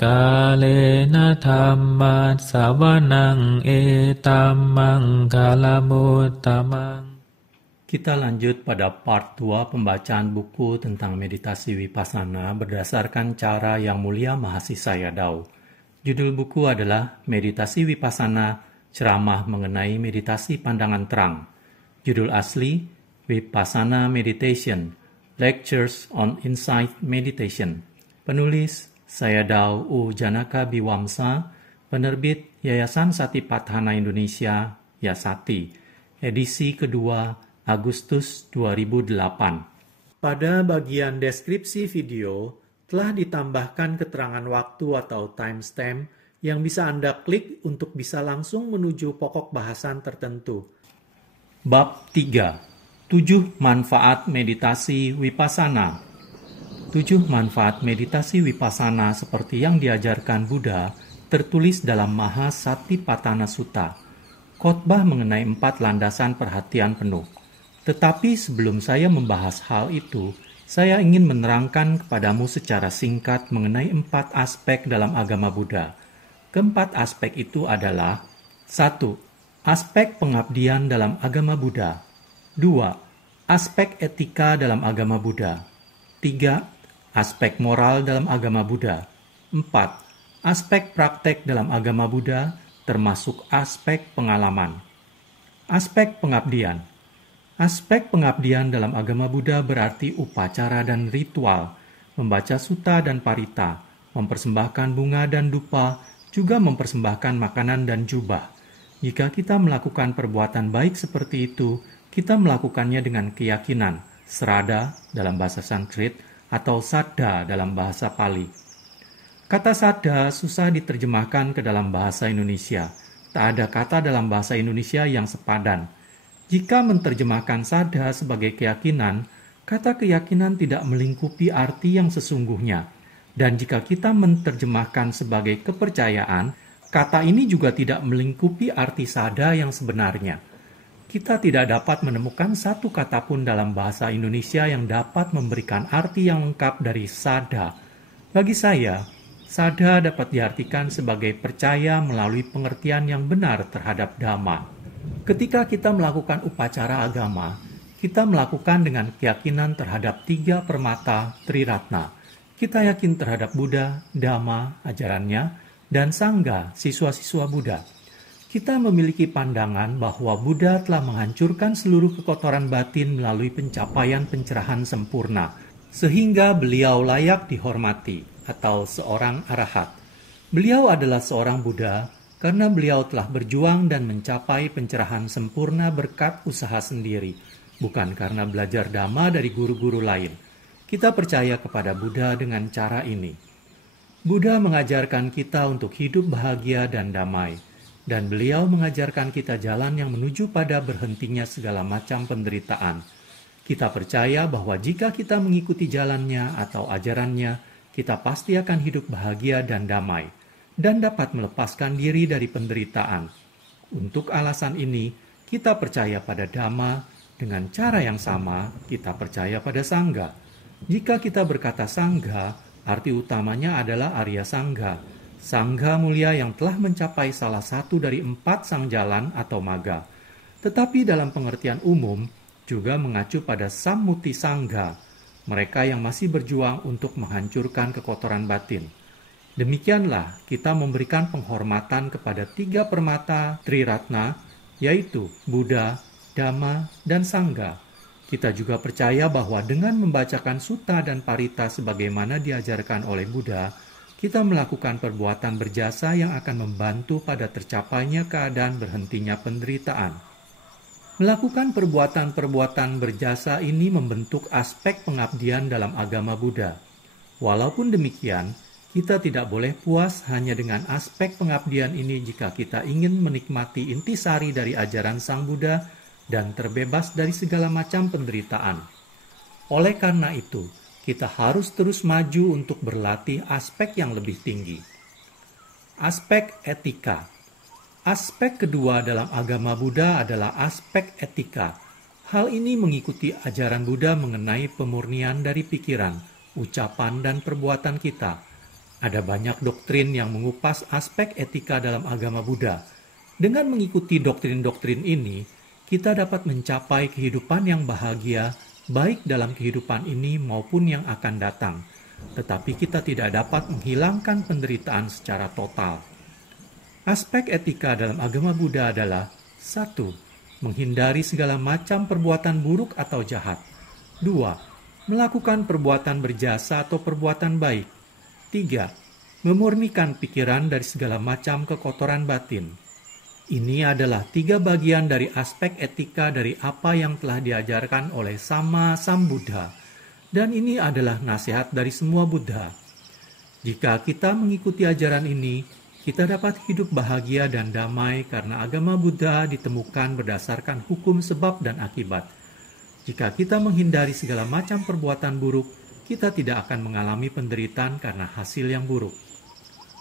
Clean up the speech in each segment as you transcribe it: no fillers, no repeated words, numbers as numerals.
Kalena dhamma sawanang etammang kalamutamang. Kita lanjut pada part 2 pembacaan buku tentang meditasi Vipassana berdasarkan cara Yang Mulia Mahasi Sayadaw. Judul buku adalah Meditasi Vipassana, Ceramah Mengenai Meditasi Pandangan Terang. Judul asli Vipassana Meditation, Lectures on Insight Meditation. Penulis Sayadaw U. Janaka Biwamsa, penerbit Yayasan Satipatthana Indonesia, Yasati, edisi kedua Agustus 2008. Pada bagian deskripsi video telah ditambahkan keterangan waktu atau timestamp yang bisa Anda klik untuk bisa langsung menuju pokok bahasan tertentu. Bab 3. 7 manfaat meditasi Vipassana. 7 manfaat meditasi Vipassana seperti yang diajarkan Buddha tertulis dalam Mahasatipatthana Sutta, khotbah mengenai 4 landasan perhatian penuh. Tetapi sebelum saya membahas hal itu, saya ingin menerangkan kepadamu secara singkat mengenai 4 aspek dalam agama Buddha. Keempat aspek itu adalah: 1. Aspek pengabdian dalam agama Buddha. 2. Aspek etika dalam agama Buddha. 3. Aspek moral dalam agama Buddha. 4. Aspek praktek dalam agama Buddha, termasuk aspek pengalaman. Aspek pengabdian. Aspek pengabdian dalam agama Buddha berarti upacara dan ritual, membaca sutta dan parita, mempersembahkan bunga dan dupa, juga mempersembahkan makanan dan jubah. Jika kita melakukan perbuatan baik seperti itu, kita melakukannya dengan keyakinan, sraddha dalam bahasa Sanskrit, atau saddha dalam bahasa Pali. Kata saddha susah diterjemahkan ke dalam bahasa Indonesia. Tak ada kata dalam bahasa Indonesia yang sepadan. Jika menerjemahkan saddha sebagai keyakinan, kata keyakinan tidak melingkupi arti yang sesungguhnya. Dan jika kita menerjemahkan sebagai kepercayaan, kata ini juga tidak melingkupi arti saddha yang sebenarnya. Kita tidak dapat menemukan satu kata pun dalam bahasa Indonesia yang dapat memberikan arti yang lengkap dari saddha. Bagi saya, saddha dapat diartikan sebagai percaya melalui pengertian yang benar terhadap dhamma. Ketika kita melakukan upacara agama, kita melakukan dengan keyakinan terhadap 3 permata Triratna. Kita yakin terhadap Buddha, Dhamma, ajarannya, dan Sangha, siswa-siswa Buddha. Kita memiliki pandangan bahwa Buddha telah menghancurkan seluruh kekotoran batin melalui pencapaian pencerahan sempurna, sehingga beliau layak dihormati, atau seorang arahat. Beliau adalah seorang Buddha karena beliau telah berjuang dan mencapai pencerahan sempurna berkat usaha sendiri, bukan karena belajar Dhamma dari guru-guru lain. Kita percaya kepada Buddha dengan cara ini. Buddha mengajarkan kita untuk hidup bahagia dan damai. Dan beliau mengajarkan kita jalan yang menuju pada berhentinya segala macam penderitaan. Kita percaya bahwa jika kita mengikuti jalannya atau ajarannya, kita pasti akan hidup bahagia dan damai, dan dapat melepaskan diri dari penderitaan. Untuk alasan ini, kita percaya pada Dhamma, dengan cara yang sama, kita percaya pada Sangha. Jika kita berkata Sangha, arti utamanya adalah Arya Sangha, Sangha mulia yang telah mencapai salah satu dari 4 sang jalan atau magga. Tetapi dalam pengertian umum, juga mengacu pada Sammuti Sangha, mereka yang masih berjuang untuk menghancurkan kekotoran batin. Demikianlah kita memberikan penghormatan kepada 3 permata Triratna, yaitu Buddha, Dhamma, dan Sangha. Kita juga percaya bahwa dengan membacakan sutta dan parita sebagaimana diajarkan oleh Buddha, kita melakukan perbuatan berjasa yang akan membantu pada tercapainya keadaan berhentinya penderitaan. Melakukan perbuatan-perbuatan berjasa ini membentuk aspek pengabdian dalam agama Buddha. Walaupun demikian, kita tidak boleh puas hanya dengan aspek pengabdian ini jika kita ingin menikmati intisari dari ajaran Sang Buddha dan terbebas dari segala macam penderitaan. Oleh karena itu, kita harus terus maju untuk berlatih aspek yang lebih tinggi. Aspek etika. Aspek kedua dalam agama Buddha adalah aspek etika. Hal ini mengikuti ajaran Buddha mengenai pemurnian dari pikiran, ucapan, dan perbuatan kita. Ada banyak doktrin yang mengupas aspek etika dalam agama Buddha. Dengan mengikuti doktrin-doktrin ini, kita dapat mencapai kehidupan yang bahagia, baik dalam kehidupan ini maupun yang akan datang. Tetapi kita tidak dapat menghilangkan penderitaan secara total. Aspek etika dalam agama Buddha adalah 1. Menghindari segala macam perbuatan buruk atau jahat. 2. Melakukan perbuatan berjasa atau perbuatan baik. 3. Memurnikan pikiran dari segala macam kekotoran batin. Ini adalah 3 bagian dari aspek etika dari apa yang telah diajarkan oleh Sama Sambuddha. Dan ini adalah nasihat dari semua Buddha. Jika kita mengikuti ajaran ini, kita dapat hidup bahagia dan damai karena agama Buddha ditemukan berdasarkan hukum sebab dan akibat. Jika kita menghindari segala macam perbuatan buruk, kita tidak akan mengalami penderitaan karena hasil yang buruk.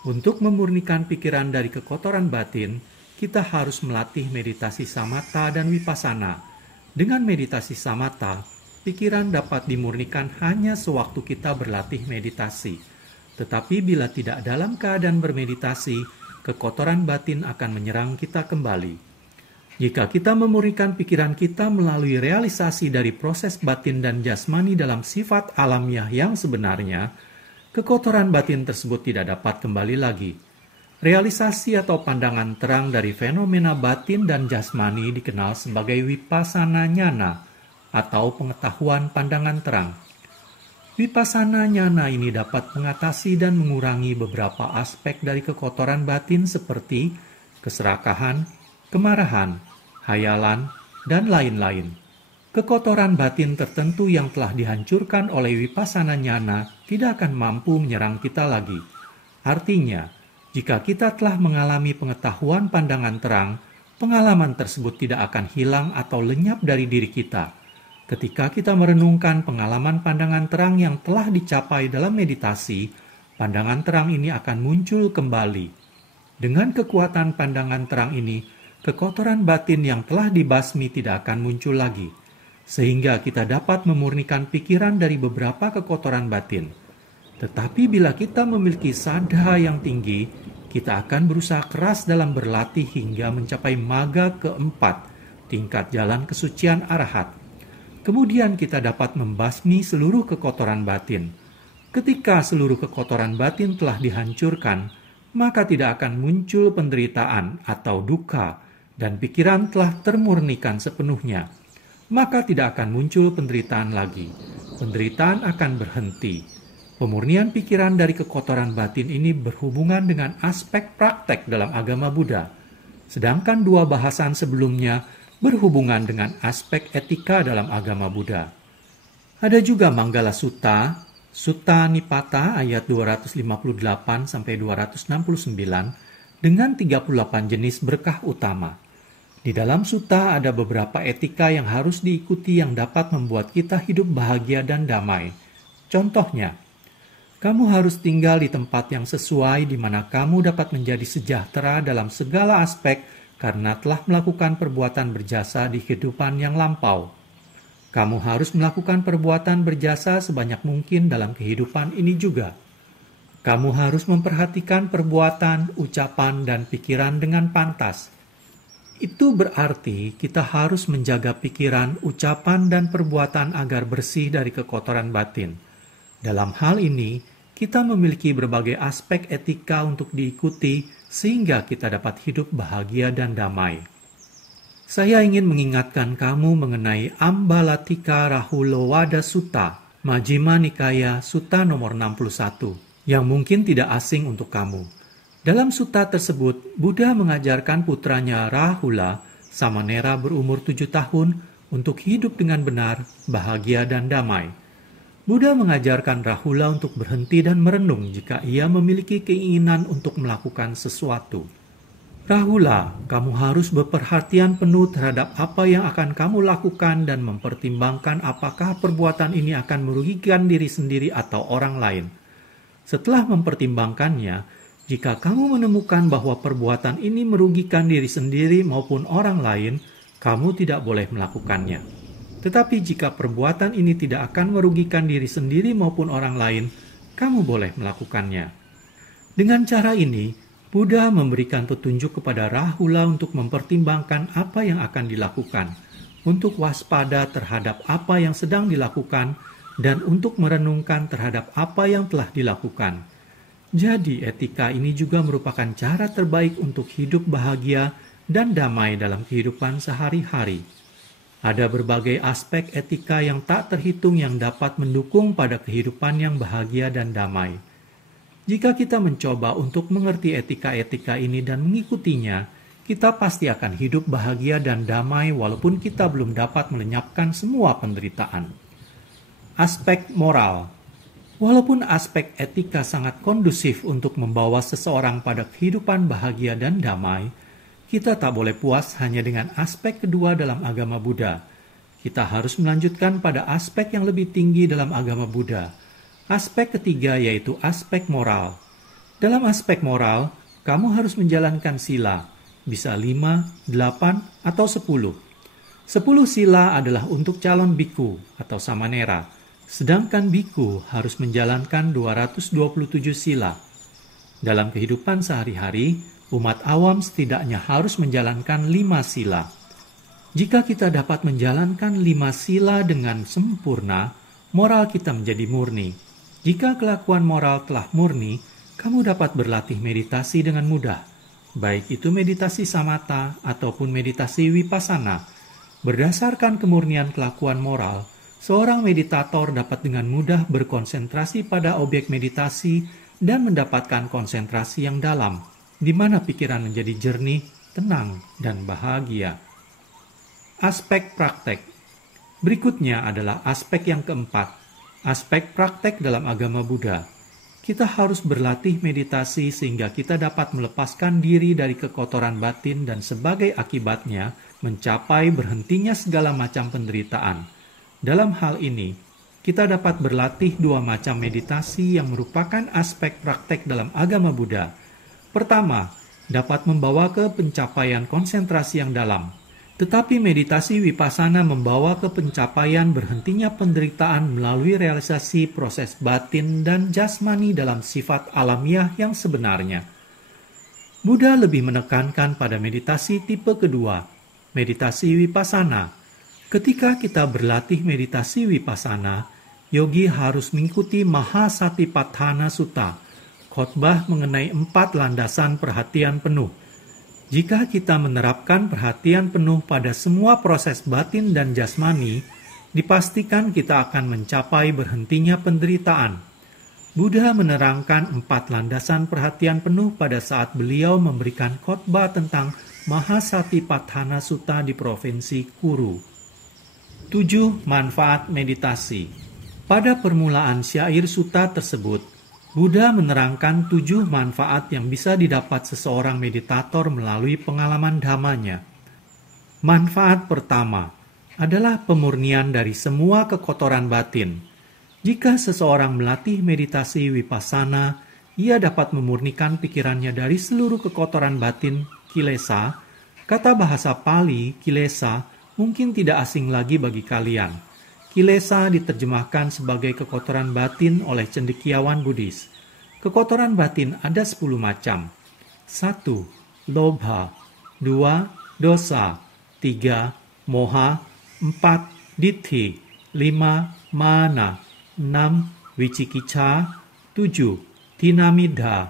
Untuk memurnikan pikiran dari kekotoran batin, kita harus melatih meditasi samatha dan vipassana. Dengan meditasi samatha, pikiran dapat dimurnikan hanya sewaktu kita berlatih meditasi. Tetapi bila tidak dalam keadaan bermeditasi, kekotoran batin akan menyerang kita kembali. Jika kita memurnikan pikiran kita melalui realisasi dari proses batin dan jasmani dalam sifat alamiah yang sebenarnya, kekotoran batin tersebut tidak dapat kembali lagi. Realisasi atau pandangan terang dari fenomena batin dan jasmani dikenal sebagai vipassana nyana atau pengetahuan pandangan terang. Vipassana nyana ini dapat mengatasi dan mengurangi beberapa aspek dari kekotoran batin seperti keserakahan, kemarahan, hayalan, dan lain-lain. Kekotoran batin tertentu yang telah dihancurkan oleh vipassana nyana tidak akan mampu menyerang kita lagi. Artinya, jika kita telah mengalami pengetahuan pandangan terang, pengalaman tersebut tidak akan hilang atau lenyap dari diri kita. Ketika kita merenungkan pengalaman pandangan terang yang telah dicapai dalam meditasi, pandangan terang ini akan muncul kembali. Dengan kekuatan pandangan terang ini, kekotoran batin yang telah dibasmi tidak akan muncul lagi, sehingga kita dapat memurnikan pikiran dari beberapa kekotoran batin. Tetapi bila kita memiliki sadha yang tinggi, kita akan berusaha keras dalam berlatih hingga mencapai maga keempat, tingkat jalan kesucian arahat. Kemudian kita dapat membasmi seluruh kekotoran batin. Ketika seluruh kekotoran batin telah dihancurkan, maka tidak akan muncul penderitaan atau duka, dan pikiran telah termurnikan sepenuhnya. Maka tidak akan muncul penderitaan lagi. Penderitaan akan berhenti. Pemurnian pikiran dari kekotoran batin ini berhubungan dengan aspek praktek dalam agama Buddha. Sedangkan 2 bahasan sebelumnya berhubungan dengan aspek etika dalam agama Buddha. Ada juga Manggala Sutta, Sutta Nipata ayat 258-269 dengan 38 jenis berkah utama. Di dalam sutta ada beberapa etika yang harus diikuti yang dapat membuat kita hidup bahagia dan damai. Contohnya, kamu harus tinggal di tempat yang sesuai di mana kamu dapat menjadi sejahtera dalam segala aspek karena telah melakukan perbuatan berjasa di kehidupan yang lampau. Kamu harus melakukan perbuatan berjasa sebanyak mungkin dalam kehidupan ini juga. Kamu harus memperhatikan perbuatan, ucapan, dan pikiran dengan pantas. Itu berarti kita harus menjaga pikiran, ucapan, dan perbuatan agar bersih dari kekotoran batin. Dalam hal ini, kita memiliki berbagai aspek etika untuk diikuti sehingga kita dapat hidup bahagia dan damai. Saya ingin mengingatkan kamu mengenai Ambalatika Rahulawada Sutta, Majjhima Nikaya Sutta nomor 61, yang mungkin tidak asing untuk kamu. Dalam sutta tersebut, Buddha mengajarkan putranya Rahula, Samanera berumur 7 tahun, untuk hidup dengan benar, bahagia, dan damai. Buddha mengajarkan Rahula untuk berhenti dan merenung jika ia memiliki keinginan untuk melakukan sesuatu. Rahula, kamu harus berperhatian penuh terhadap apa yang akan kamu lakukan dan mempertimbangkan apakah perbuatan ini akan merugikan diri sendiri atau orang lain. Setelah mempertimbangkannya, jika kamu menemukan bahwa perbuatan ini merugikan diri sendiri maupun orang lain, kamu tidak boleh melakukannya. Tetapi jika perbuatan ini tidak akan merugikan diri sendiri maupun orang lain, kamu boleh melakukannya. Dengan cara ini, Buddha memberikan petunjuk kepada Rahula untuk mempertimbangkan apa yang akan dilakukan, untuk waspada terhadap apa yang sedang dilakukan, dan untuk merenungkan terhadap apa yang telah dilakukan. Jadi, etika ini juga merupakan cara terbaik untuk hidup bahagia dan damai dalam kehidupan sehari-hari. Ada berbagai aspek etika yang tak terhitung yang dapat mendukung pada kehidupan yang bahagia dan damai. Jika kita mencoba untuk mengerti etika-etika ini dan mengikutinya, kita pasti akan hidup bahagia dan damai walaupun kita belum dapat melenyapkan semua penderitaan. Aspek moral. Walaupun aspek etika sangat kondusif untuk membawa seseorang pada kehidupan bahagia dan damai, kita tak boleh puas hanya dengan aspek kedua dalam agama Buddha. Kita harus melanjutkan pada aspek yang lebih tinggi dalam agama Buddha. Aspek ketiga yaitu aspek moral. Dalam aspek moral, kamu harus menjalankan sila, bisa 5, 8, atau 10. 10 sila adalah untuk calon biku atau samanera, sedangkan biku harus menjalankan 227 sila. Dalam kehidupan sehari-hari, umat awam setidaknya harus menjalankan 5 sila. Jika kita dapat menjalankan 5 sila dengan sempurna, moral kita menjadi murni. Jika kelakuan moral telah murni, kamu dapat berlatih meditasi dengan mudah, baik itu meditasi samatha ataupun meditasi vipassana. Berdasarkan kemurnian kelakuan moral, seorang meditator dapat dengan mudah berkonsentrasi pada objek meditasi dan mendapatkan konsentrasi yang dalam, di mana pikiran menjadi jernih, tenang, dan bahagia. Aspek praktek. Berikutnya adalah aspek yang keempat, aspek praktek dalam agama Buddha. Kita harus berlatih meditasi sehingga kita dapat melepaskan diri dari kekotoran batin dan sebagai akibatnya mencapai berhentinya segala macam penderitaan. Dalam hal ini, kita dapat berlatih 2 macam meditasi yang merupakan aspek praktek dalam agama Buddha. Pertama, dapat membawa ke pencapaian konsentrasi yang dalam. Tetapi meditasi vipassana membawa ke pencapaian berhentinya penderitaan melalui realisasi proses batin dan jasmani dalam sifat alamiah yang sebenarnya. Buddha lebih menekankan pada meditasi tipe kedua, meditasi vipassana. Ketika kita berlatih meditasi vipassana, yogi harus mengikuti Mahasatipatthana Sutta, khotbah mengenai 4 landasan perhatian penuh. Jika kita menerapkan perhatian penuh pada semua proses batin dan jasmani, dipastikan kita akan mencapai berhentinya penderitaan. Buddha menerangkan 4 landasan perhatian penuh pada saat beliau memberikan khotbah tentang Mahasatipatthana Sutta di provinsi Kuru. 7 manfaat meditasi. Pada permulaan syair sutta tersebut, Buddha menerangkan 7 manfaat yang bisa didapat seseorang meditator melalui pengalaman dhammanya. Manfaat pertama adalah pemurnian dari semua kekotoran batin. Jika seseorang melatih meditasi vipassana, ia dapat memurnikan pikirannya dari seluruh kekotoran batin, kilesa. Kata bahasa Pali, kilesa, mungkin tidak asing lagi bagi kalian. Kilesa diterjemahkan sebagai kekotoran batin oleh cendekiawan Buddhis. Kekotoran batin ada 10 macam. 1. Lobha. 2. Dosa. 3. Moha. 4. Ditthi. 5. Mana. 6. Wicikicca. 7. Tinamidha.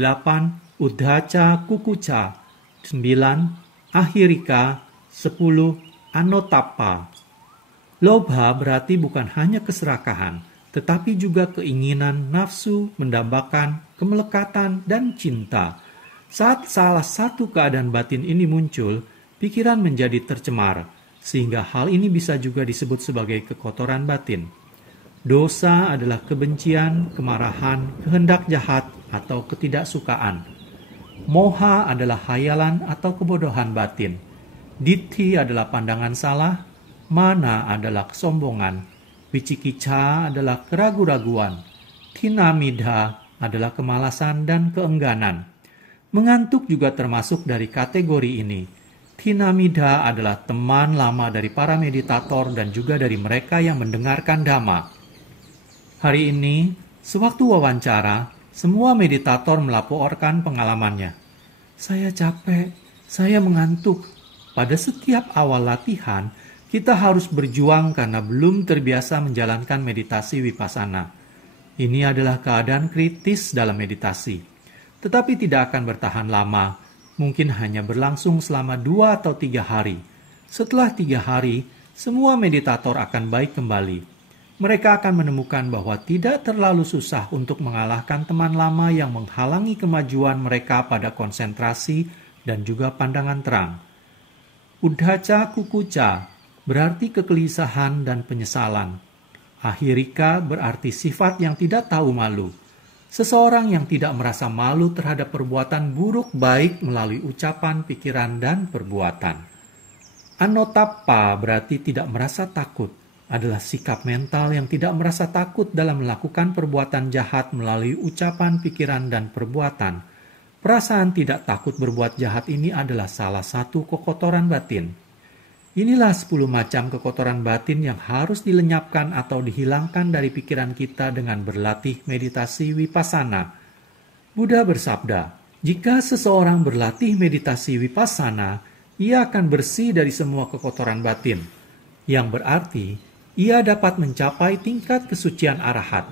8. Uddhaca kukuca. 9. Ahirika. 10. Anotappa. Lobha berarti bukan hanya keserakahan, tetapi juga keinginan, nafsu, mendambakan, kemelekatan, dan cinta. Saat salah satu keadaan batin ini muncul, pikiran menjadi tercemar, sehingga hal ini bisa juga disebut sebagai kekotoran batin. Dosa adalah kebencian, kemarahan, kehendak jahat, atau ketidaksukaan. Moha adalah hayalan atau kebodohan batin. Ditthi adalah pandangan salah. Mana adalah kesombongan, wicikicca adalah keraguan-raguan, tinamidha adalah kemalasan dan keengganan. Mengantuk juga termasuk dari kategori ini. Tinamidha adalah teman lama dari para meditator dan juga dari mereka yang mendengarkan Dhamma. Hari ini, sewaktu wawancara, Semua meditator melaporkan pengalamannya. Saya capek, saya mengantuk. Pada setiap awal latihan, kita harus berjuang karena belum terbiasa menjalankan meditasi vipassana. Ini adalah keadaan kritis dalam meditasi, tetapi tidak akan bertahan lama, mungkin hanya berlangsung selama 2 atau 3 hari. Setelah 3 hari, semua meditator akan baik kembali. Mereka akan menemukan bahwa tidak terlalu susah untuk mengalahkan teman lama yang menghalangi kemajuan mereka pada konsentrasi dan juga pandangan terang. Uddhaca kukuca berarti kegelisahan dan penyesalan. Ahirika berarti sifat yang tidak tahu malu. Seseorang yang tidak merasa malu terhadap perbuatan buruk baik melalui ucapan, pikiran, dan perbuatan. Anotappa berarti tidak merasa takut, adalah sikap mental yang tidak merasa takut dalam melakukan perbuatan jahat melalui ucapan, pikiran, dan perbuatan. Perasaan tidak takut berbuat jahat ini adalah salah satu kekotoran batin. Inilah 10 macam kekotoran batin yang harus dilenyapkan atau dihilangkan dari pikiran kita dengan berlatih meditasi vipassana. Buddha bersabda, jika seseorang berlatih meditasi vipassana, ia akan bersih dari semua kekotoran batin, yang berarti ia dapat mencapai tingkat kesucian arahat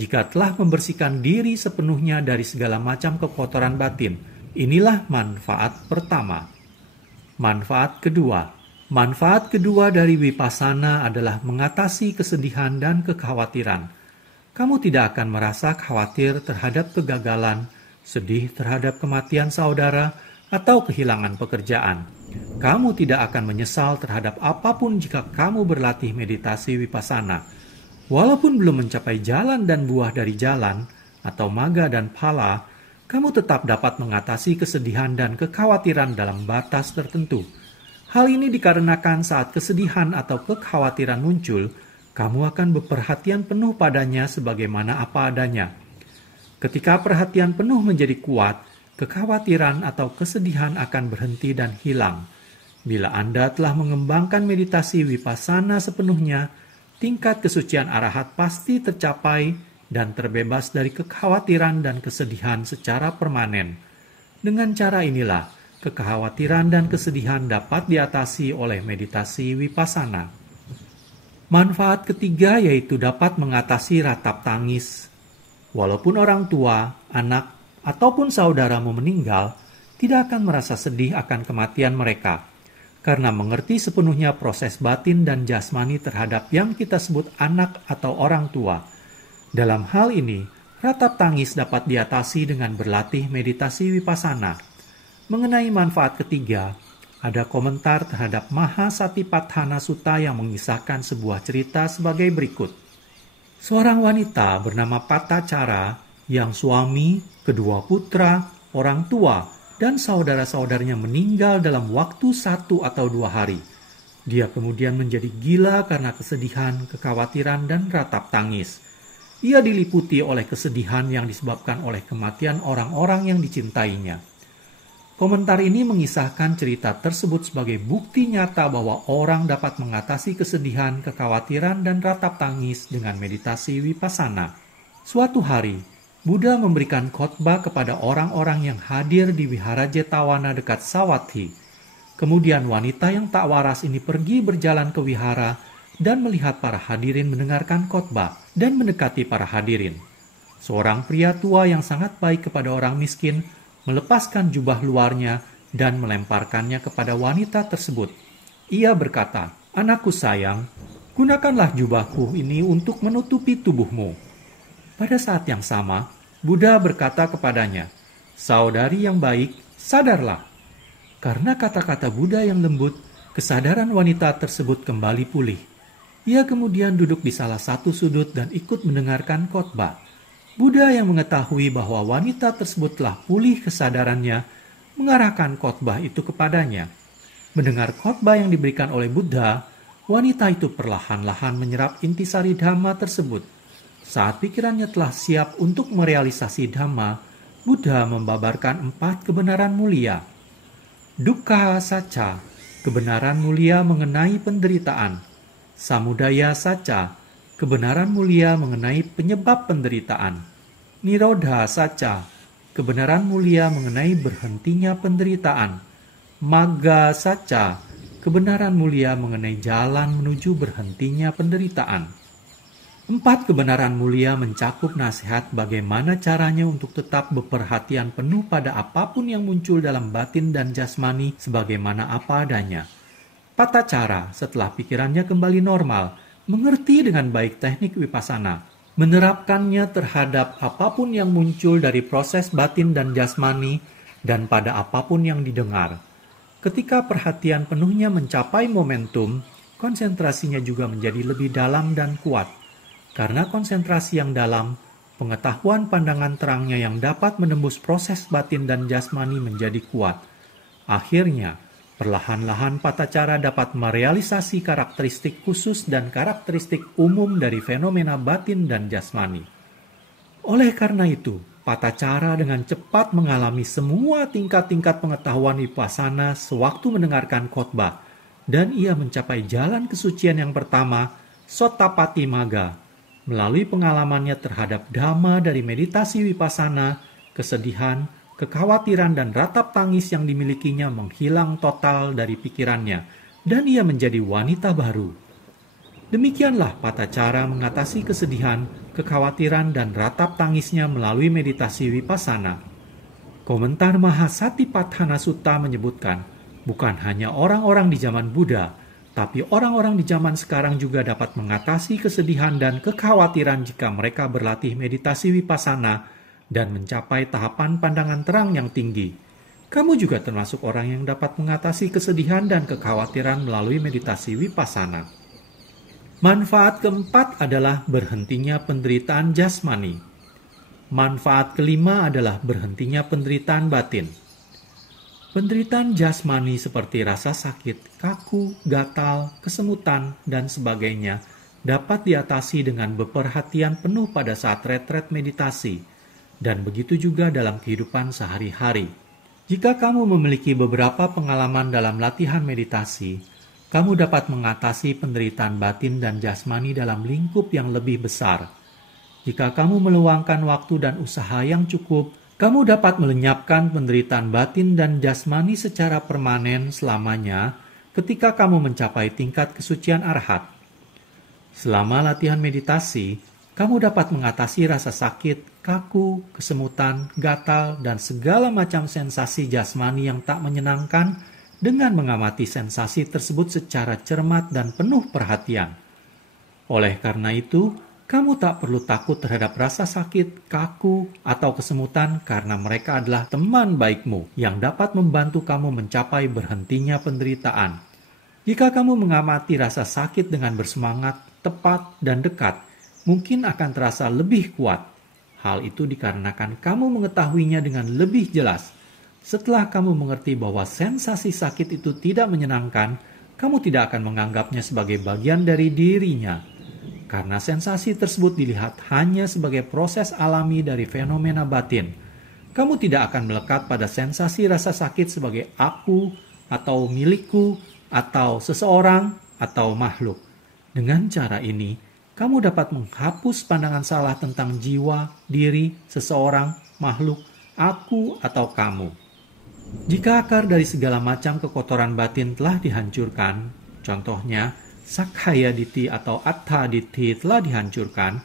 jika telah membersihkan diri sepenuhnya dari segala macam kekotoran batin. Inilah manfaat pertama. Manfaat kedua. Manfaat kedua dari vipassana adalah mengatasi kesedihan dan kekhawatiran. Kamu tidak akan merasa khawatir terhadap kegagalan, sedih terhadap kematian saudara, atau kehilangan pekerjaan. Kamu tidak akan menyesal terhadap apapun jika kamu berlatih meditasi vipassana. Walaupun belum mencapai jalan dan buah dari jalan, atau magga dan phala, kamu tetap dapat mengatasi kesedihan dan kekhawatiran dalam batas tertentu. Hal ini dikarenakan saat kesedihan atau kekhawatiran muncul, kamu akan berperhatian penuh padanya sebagaimana apa adanya. Ketika perhatian penuh menjadi kuat, kekhawatiran atau kesedihan akan berhenti dan hilang. Bila Anda telah mengembangkan meditasi vipassana sepenuhnya, tingkat kesucian arahat pasti tercapai dan terbebas dari kekhawatiran dan kesedihan secara permanen. Dengan cara inilah, kekhawatiran dan kesedihan dapat diatasi oleh meditasi vipassana. Manfaat ketiga yaitu dapat mengatasi ratap tangis. Walaupun orang tua, anak, ataupun saudaramu meninggal, tidak akan merasa sedih akan kematian mereka, karena mengerti sepenuhnya proses batin dan jasmani terhadap yang kita sebut anak atau orang tua. Dalam hal ini, ratap tangis dapat diatasi dengan berlatih meditasi vipassana. Mengenai manfaat ketiga, ada komentar terhadap Mahasatipatthana Sutta yang mengisahkan sebuah cerita sebagai berikut. Seorang wanita bernama Patacara yang suami, kedua putra, orang tua, dan saudara-saudaranya meninggal dalam waktu 1 atau 2 hari. Dia kemudian menjadi gila karena kesedihan, kekhawatiran, dan ratap tangis. Ia diliputi oleh kesedihan yang disebabkan oleh kematian orang-orang yang dicintainya. Komentar ini mengisahkan cerita tersebut sebagai bukti nyata bahwa orang dapat mengatasi kesedihan, kekhawatiran, dan ratap tangis dengan meditasi vipassana. Suatu hari, Buddha memberikan khotbah kepada orang-orang yang hadir di wihara Jetawana dekat Sawathi. Kemudian wanita yang tak waras ini pergi berjalan ke wihara dan melihat para hadirin mendengarkan khotbah dan mendekati para hadirin. Seorang pria tua yang sangat baik kepada orang miskin melepaskan jubah luarnya dan melemparkannya kepada wanita tersebut. Ia berkata, "Anakku sayang, gunakanlah jubahku ini untuk menutupi tubuhmu." Pada saat yang sama, Buddha berkata kepadanya, "Saudari yang baik, sadarlah." Karena kata-kata Buddha yang lembut, kesadaran wanita tersebut kembali pulih. Ia kemudian duduk di salah satu sudut dan ikut mendengarkan khotbah. Buddha yang mengetahui bahwa wanita tersebut telah pulih kesadarannya, mengarahkan khotbah itu kepadanya. Mendengar khotbah yang diberikan oleh Buddha, wanita itu perlahan-lahan menyerap intisari dhamma tersebut. Saat pikirannya telah siap untuk merealisasi dhamma, Buddha membabarkan 4 kebenaran mulia. Dukkha saca, kebenaran mulia mengenai penderitaan. Samudaya saca, kebenaran mulia mengenai penyebab penderitaan. Nirodha Saca, kebenaran mulia mengenai berhentinya penderitaan. Magga Saca, kebenaran mulia mengenai jalan menuju berhentinya penderitaan. 4 kebenaran mulia mencakup nasihat bagaimana caranya untuk tetap berperhatian penuh pada apapun yang muncul dalam batin dan jasmani sebagaimana apa adanya. Patacara, setelah pikirannya kembali normal, mengerti dengan baik teknik vipassana, menerapkannya terhadap apapun yang muncul dari proses batin dan jasmani dan pada apapun yang didengar. Ketika perhatian penuhnya mencapai momentum, konsentrasinya juga menjadi lebih dalam dan kuat. Karena konsentrasi yang dalam, pengetahuan pandangan terangnya yang dapat menembus proses batin dan jasmani menjadi kuat. Akhirnya, perlahan-lahan Patacara dapat merealisasi karakteristik khusus dan karakteristik umum dari fenomena batin dan jasmani. Oleh karena itu, Patacara dengan cepat mengalami semua tingkat-tingkat pengetahuan vipassana sewaktu mendengarkan khotbah, dan ia mencapai jalan kesucian yang pertama, Sottapati Magga. Melalui pengalamannya terhadap dhamma dari meditasi vipassana, kesedihan, kekhawatiran dan ratap tangis yang dimilikinya menghilang total dari pikirannya, dan ia menjadi wanita baru. Demikianlah Patacara mengatasi kesedihan, kekhawatiran dan ratap tangisnya melalui meditasi vipassana. Komentar Mahasatipatthana Sutta menyebutkan, bukan hanya orang-orang di zaman Buddha, tapi orang-orang di zaman sekarang juga dapat mengatasi kesedihan dan kekhawatiran jika mereka berlatih meditasi vipassana dan mencapai tahapan pandangan terang yang tinggi. Kamu juga termasuk orang yang dapat mengatasi kesedihan dan kekhawatiran melalui meditasi vipassana. Manfaat keempat adalah berhentinya penderitaan jasmani. Manfaat kelima adalah berhentinya penderitaan batin. Penderitaan jasmani seperti rasa sakit, kaku, gatal, kesemutan, dan sebagainya dapat diatasi dengan berperhatian penuh pada saat retret meditasi, dan begitu juga dalam kehidupan sehari-hari. Jika kamu memiliki beberapa pengalaman dalam latihan meditasi, kamu dapat mengatasi penderitaan batin dan jasmani dalam lingkup yang lebih besar. Jika kamu meluangkan waktu dan usaha yang cukup, kamu dapat melenyapkan penderitaan batin dan jasmani secara permanen selamanya ketika kamu mencapai tingkat kesucian arhat. Selama latihan meditasi, kamu dapat mengatasi rasa sakit, kaku, kesemutan, gatal, dan segala macam sensasi jasmani yang tak menyenangkan dengan mengamati sensasi tersebut secara cermat dan penuh perhatian. Oleh karena itu, kamu tak perlu takut terhadap rasa sakit, kaku, atau kesemutan karena mereka adalah teman baikmu yang dapat membantu kamu mencapai berhentinya penderitaan. Jika kamu mengamati rasa sakit dengan bersemangat, tepat, dan dekat, mungkin akan terasa lebih kuat. Hal itu dikarenakan kamu mengetahuinya dengan lebih jelas. Setelah kamu mengerti bahwa sensasi sakit itu tidak menyenangkan, kamu tidak akan menganggapnya sebagai bagian dari dirinya. Karena sensasi tersebut dilihat hanya sebagai proses alami dari fenomena batin. Kamu tidak akan melekat pada sensasi rasa sakit sebagai aku, atau milikku, atau seseorang, atau makhluk. Dengan cara ini, kamu dapat menghapus pandangan salah tentang jiwa, diri, seseorang, makhluk, aku, atau kamu. Jika akar dari segala macam kekotoran batin telah dihancurkan, contohnya, Sakkaya Ditthi atau Atta Ditthi telah dihancurkan,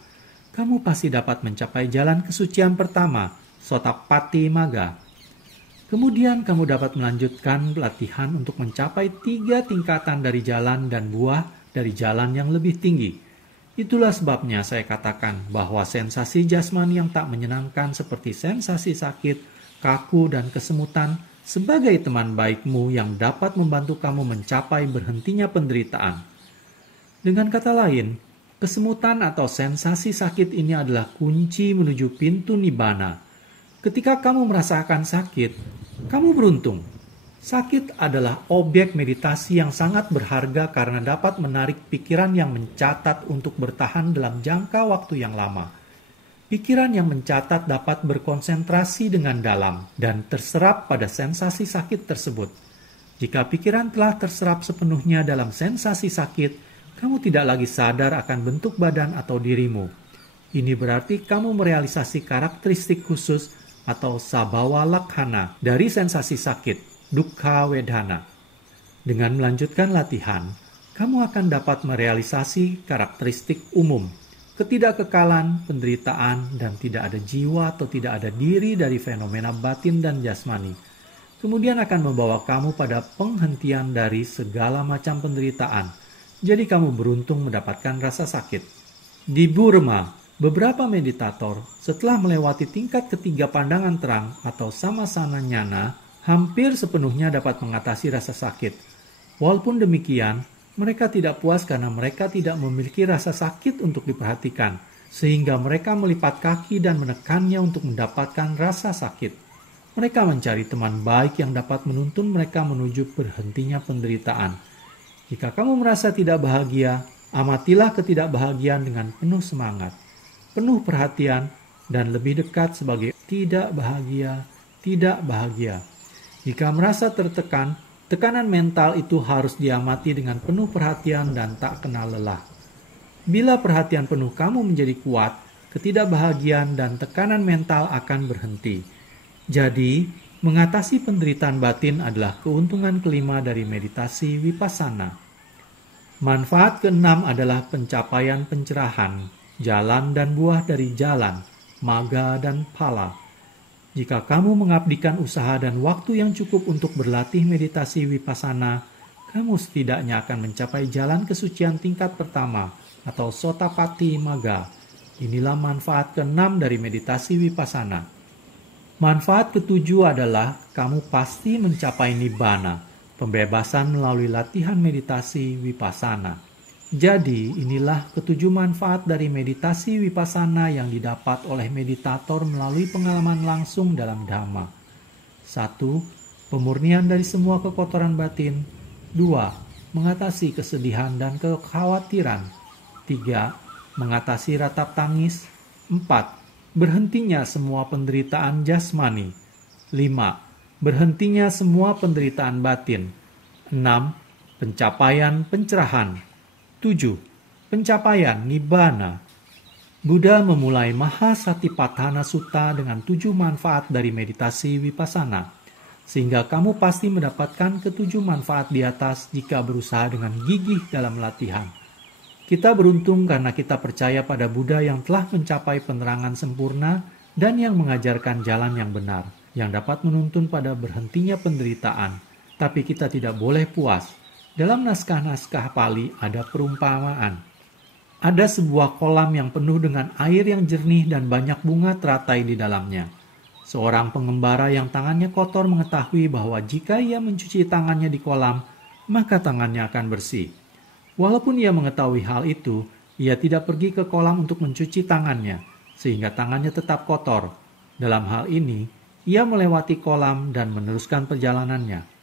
kamu pasti dapat mencapai jalan kesucian pertama, Sottapati Magga. Kemudian kamu dapat melanjutkan pelatihan untuk mencapai 3 tingkatan dari jalan dan buah dari jalan yang lebih tinggi. Itulah sebabnya saya katakan bahwa sensasi jasmani yang tak menyenangkan seperti sensasi sakit, kaku, dan kesemutan sebagai teman baikmu yang dapat membantu kamu mencapai berhentinya penderitaan. Dengan kata lain, kesemutan atau sensasi sakit ini adalah kunci menuju pintu nibbana. Ketika kamu merasakan sakit, kamu beruntung. Sakit adalah objek meditasi yang sangat berharga karena dapat menarik pikiran yang mencatat untuk bertahan dalam jangka waktu yang lama. Pikiran yang mencatat dapat berkonsentrasi dengan dalam dan terserap pada sensasi sakit tersebut. Jika pikiran telah terserap sepenuhnya dalam sensasi sakit, kamu tidak lagi sadar akan bentuk badan atau dirimu. Ini berarti kamu merealisasi karakteristik khusus atau sabhawa lakhana dari sensasi sakit, dukkha wedana. Dengan melanjutkan latihan, kamu akan dapat merealisasi karakteristik umum, ketidakkekalan, penderitaan, dan tidak ada jiwa atau tidak ada diri dari fenomena batin dan jasmani. Kemudian akan membawa kamu pada penghentian dari segala macam penderitaan. Jadi kamu beruntung mendapatkan rasa sakit. Di Burma, beberapa meditator setelah melewati tingkat ketiga pandangan terang atau samasana nyana, hampir sepenuhnya dapat mengatasi rasa sakit. Walaupun demikian, mereka tidak puas karena mereka tidak memiliki rasa sakit untuk diperhatikan, sehingga mereka melipat kaki dan menekannya untuk mendapatkan rasa sakit. Mereka mencari teman baik yang dapat menuntun mereka menuju berhentinya penderitaan. Jika kamu merasa tidak bahagia, amatilah ketidakbahagiaan dengan penuh semangat, penuh perhatian, dan lebih dekat sebagai tidak bahagia. Jika merasa tertekan, tekanan mental itu harus diamati dengan penuh perhatian dan tak kenal lelah. Bila perhatian penuh kamu menjadi kuat, ketidakbahagiaan dan tekanan mental akan berhenti. Jadi, mengatasi penderitaan batin adalah keuntungan kelima dari meditasi vipassana. Manfaat keenam adalah pencapaian pencerahan, jalan dan buah dari jalan, magga dan phala. Jika kamu mengabdikan usaha dan waktu yang cukup untuk berlatih meditasi vipassana, kamu setidaknya akan mencapai jalan kesucian tingkat pertama atau Sotapatti Magga. Inilah manfaat keenam dari meditasi vipassana. Manfaat ketujuh adalah kamu pasti mencapai nibbana, pembebasan melalui latihan meditasi vipassana. Jadi, inilah ketujuh manfaat dari meditasi vipassana yang didapat oleh meditator melalui pengalaman langsung dalam Dhamma. 1. Pemurnian dari semua kekotoran batin. 2. Mengatasi kesedihan dan kekhawatiran. 3. Mengatasi ratap tangis. 4. Berhentinya semua penderitaan jasmani. 5. Berhentinya semua penderitaan batin. 6. Pencapaian pencerahan. 7. Pencapaian nibbana. Buddha memulai Mahasatipatthana Sutta dengan 7 manfaat dari meditasi vipassana, sehingga kamu pasti mendapatkan ketujuh manfaat di atas jika berusaha dengan gigih dalam latihan. Kita beruntung karena kita percaya pada Buddha yang telah mencapai penerangan sempurna dan yang mengajarkan jalan yang benar, yang dapat menuntun pada berhentinya penderitaan. Tapi kita tidak boleh puas. Dalam naskah-naskah Pali ada perumpamaan. Ada sebuah kolam yang penuh dengan air yang jernih dan banyak bunga teratai di dalamnya. Seorang pengembara yang tangannya kotor mengetahui bahwa jika ia mencuci tangannya di kolam, maka tangannya akan bersih. Walaupun ia mengetahui hal itu, ia tidak pergi ke kolam untuk mencuci tangannya, sehingga tangannya tetap kotor. Dalam hal ini, ia melewati kolam dan meneruskan perjalanannya.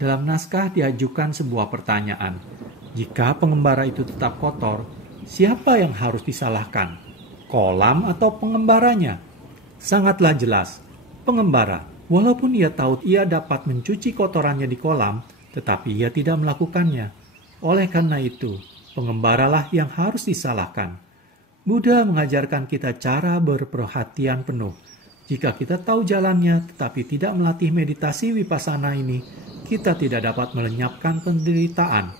Dalam naskah diajukan sebuah pertanyaan. Jika pengembara itu tetap kotor, siapa yang harus disalahkan? Kolam atau pengembaranya? Sangatlah jelas, pengembara. Walaupun ia tahu ia dapat mencuci kotorannya di kolam, tetapi ia tidak melakukannya. Oleh karena itu, pengembaralah yang harus disalahkan. Buddha mengajarkan kita cara berperhatian penuh. Jika kita tahu jalannya tetapi tidak melatih meditasi vipassana ini, kita tidak dapat melenyapkan penderitaan.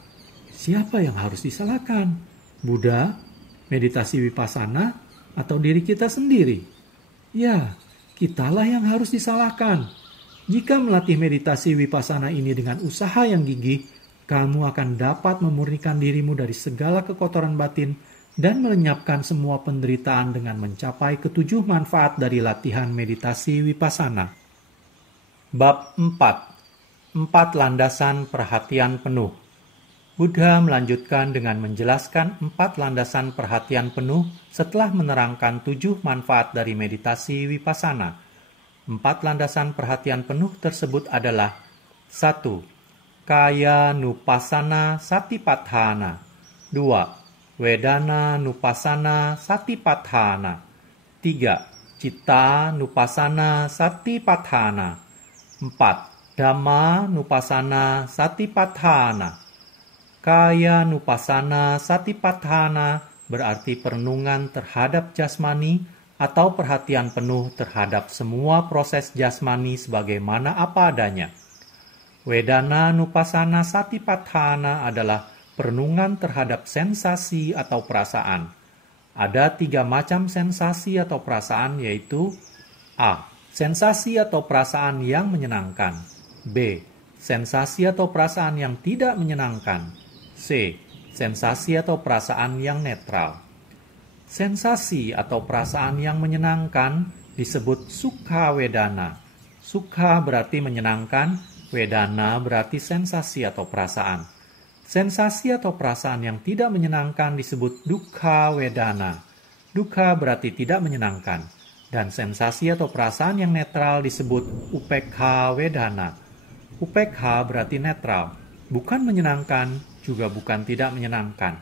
Siapa yang harus disalahkan? Buddha, meditasi vipassana, atau diri kita sendiri? Ya, kitalah yang harus disalahkan. Jika melatih meditasi vipassana ini dengan usaha yang gigih, kamu akan dapat memurnikan dirimu dari segala kekotoran batin dan melenyapkan semua penderitaan dengan mencapai ketujuh manfaat dari latihan meditasi vipassana. Bab 4. 4 landasan perhatian penuh. Buddha melanjutkan dengan menjelaskan 4 landasan perhatian penuh setelah menerangkan 7 manfaat dari meditasi vipassana. 4 landasan perhatian penuh tersebut adalah: 1. Kaya nupassana satipatthana. 2. Wedana nupassana satipatthana. 3. Citta nupassana satipatthana. 4. Dhamma nupassana satipatthana. Kaya nupassana satipatthana berarti perenungan terhadap jasmani atau perhatian penuh terhadap semua proses jasmani sebagaimana apa adanya. Wedana Nupassana Satipatthana adalah perenungan terhadap sensasi atau perasaan. Ada 3 macam sensasi atau perasaan, yaitu A. Sensasi atau perasaan yang menyenangkan. B. Sensasi atau perasaan yang tidak menyenangkan. C. Sensasi atau perasaan yang netral. Sensasi atau perasaan yang menyenangkan disebut sukha wedana. Sukha berarti menyenangkan, wedana berarti sensasi atau perasaan. Sensasi atau perasaan yang tidak menyenangkan disebut dukkha wedana. Dukkha berarti tidak menyenangkan. Dan sensasi atau perasaan yang netral disebut upekha wedana. Upekha berarti netral, bukan menyenangkan, juga bukan tidak menyenangkan.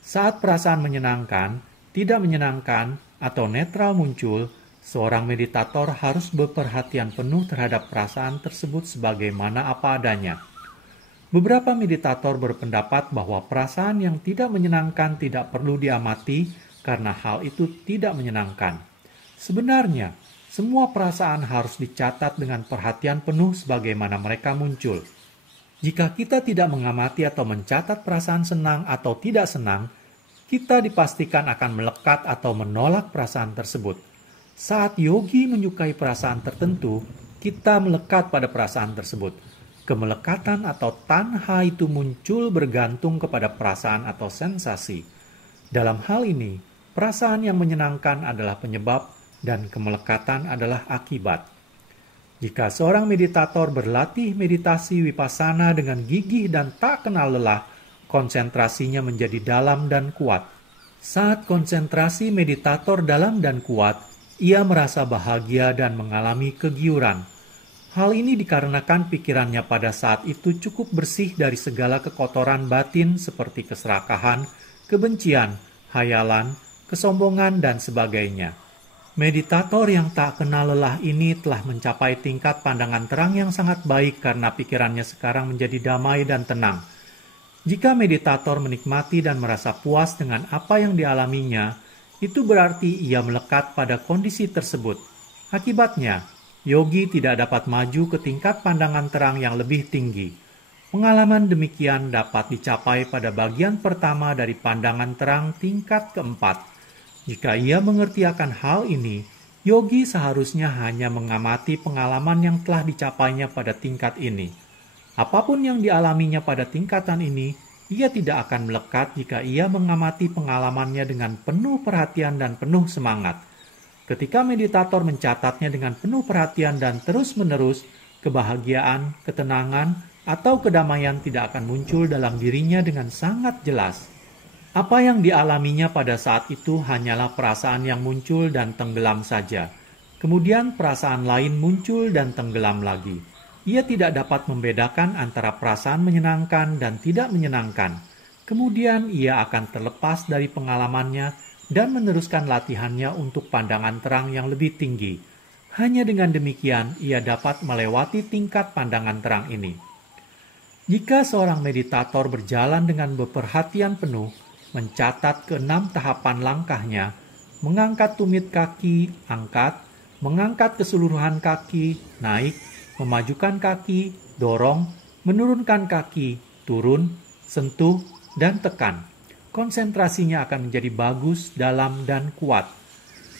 Saat perasaan menyenangkan, tidak menyenangkan, atau netral muncul, seorang meditator harus berperhatian penuh terhadap perasaan tersebut sebagaimana apa adanya. Beberapa meditator berpendapat bahwa perasaan yang tidak menyenangkan tidak perlu diamati karena hal itu tidak menyenangkan. Sebenarnya, semua perasaan harus dicatat dengan perhatian penuh sebagaimana mereka muncul. Jika kita tidak mengamati atau mencatat perasaan senang atau tidak senang, kita dipastikan akan melekat atau menolak perasaan tersebut. Saat yogi menyukai perasaan tertentu, kita melekat pada perasaan tersebut. Kemelekatan atau tanha itu muncul bergantung kepada perasaan atau sensasi. Dalam hal ini, perasaan yang menyenangkan adalah penyebab dan kemelekatan adalah akibat. Jika seorang meditator berlatih meditasi vipassana dengan gigih dan tak kenal lelah, konsentrasinya menjadi dalam dan kuat. Saat konsentrasi meditator dalam dan kuat, ia merasa bahagia dan mengalami kegiuran. Hal ini dikarenakan pikirannya pada saat itu cukup bersih dari segala kekotoran batin seperti keserakahan, kebencian, hayalan, kesombongan, dan sebagainya. Meditator yang tak kenal lelah ini telah mencapai tingkat pandangan terang yang sangat baik karena pikirannya sekarang menjadi damai dan tenang. Jika meditator menikmati dan merasa puas dengan apa yang dialaminya, itu berarti ia melekat pada kondisi tersebut. Akibatnya, yogi tidak dapat maju ke tingkat pandangan terang yang lebih tinggi. Pengalaman demikian dapat dicapai pada bagian pertama dari pandangan terang tingkat keempat. Jika ia mengerti akan hal ini, yogi seharusnya hanya mengamati pengalaman yang telah dicapainya pada tingkat ini. Apapun yang dialaminya pada tingkatan ini, ia tidak akan melekat jika ia mengamati pengalamannya dengan penuh perhatian dan penuh semangat. Ketika meditator mencatatnya dengan penuh perhatian dan terus-menerus, kebahagiaan, ketenangan, atau kedamaian tidak akan muncul dalam dirinya dengan sangat jelas. Apa yang dialaminya pada saat itu hanyalah perasaan yang muncul dan tenggelam saja. Kemudian perasaan lain muncul dan tenggelam lagi. Ia tidak dapat membedakan antara perasaan menyenangkan dan tidak menyenangkan. Kemudian ia akan terlepas dari pengalamannya dan meneruskan latihannya untuk pandangan terang yang lebih tinggi. Hanya dengan demikian ia dapat melewati tingkat pandangan terang ini. Jika seorang meditator berjalan dengan berperhatian penuh, mencatat ke-6 tahapan langkahnya, mengangkat tumit kaki, angkat, mengangkat keseluruhan kaki, naik, memajukan kaki, dorong, menurunkan kaki, turun, sentuh, dan tekan. Konsentrasinya akan menjadi bagus, dalam, dan kuat.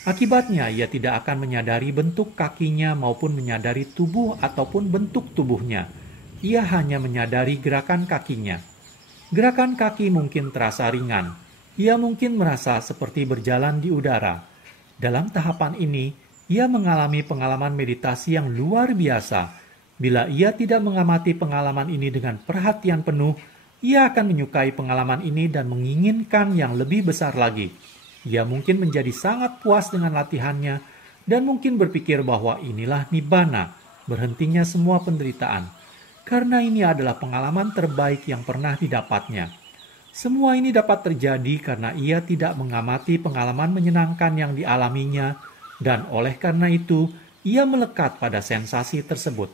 Akibatnya, ia tidak akan menyadari bentuk kakinya maupun menyadari tubuh ataupun bentuk tubuhnya. Ia hanya menyadari gerakan kakinya. Gerakan kaki mungkin terasa ringan. Ia mungkin merasa seperti berjalan di udara. Dalam tahapan ini, ia mengalami pengalaman meditasi yang luar biasa. Bila ia tidak mengamati pengalaman ini dengan perhatian penuh, ia akan menyukai pengalaman ini dan menginginkan yang lebih besar lagi. Ia mungkin menjadi sangat puas dengan latihannya dan mungkin berpikir bahwa inilah nibbana, berhentinya semua penderitaan. Karena ini adalah pengalaman terbaik yang pernah didapatnya. Semua ini dapat terjadi karena ia tidak mengamati pengalaman menyenangkan yang dialaminya, dan oleh karena itu, ia melekat pada sensasi tersebut.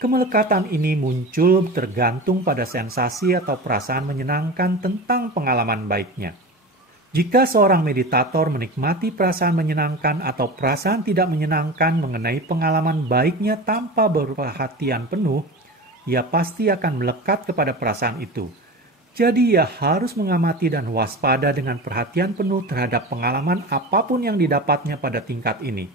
Kemelekatan ini muncul tergantung pada sensasi atau perasaan menyenangkan tentang pengalaman baiknya. Jika seorang meditator menikmati perasaan menyenangkan atau perasaan tidak menyenangkan mengenai pengalaman baiknya tanpa berperhatian penuh, ia pasti akan melekat kepada perasaan itu. Jadi ia harus mengamati dan waspada dengan perhatian penuh terhadap pengalaman apapun yang didapatnya pada tingkat ini.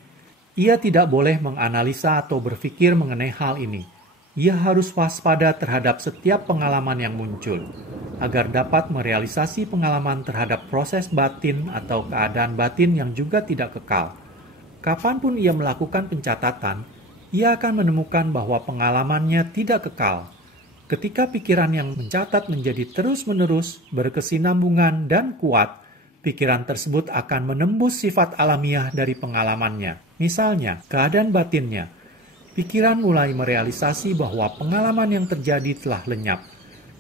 Ia tidak boleh menganalisa atau berpikir mengenai hal ini. Ia harus waspada terhadap setiap pengalaman yang muncul, agar dapat merealisasi pengalaman terhadap proses batin atau keadaan batin yang juga tidak kekal. Kapanpun ia melakukan pencatatan, ia akan menemukan bahwa pengalamannya tidak kekal. Ketika pikiran yang mencatat menjadi terus-menerus, berkesinambungan, dan kuat, pikiran tersebut akan menembus sifat alamiah dari pengalamannya. Misalnya, keadaan batinnya. Pikiran mulai merealisasi bahwa pengalaman yang terjadi telah lenyap.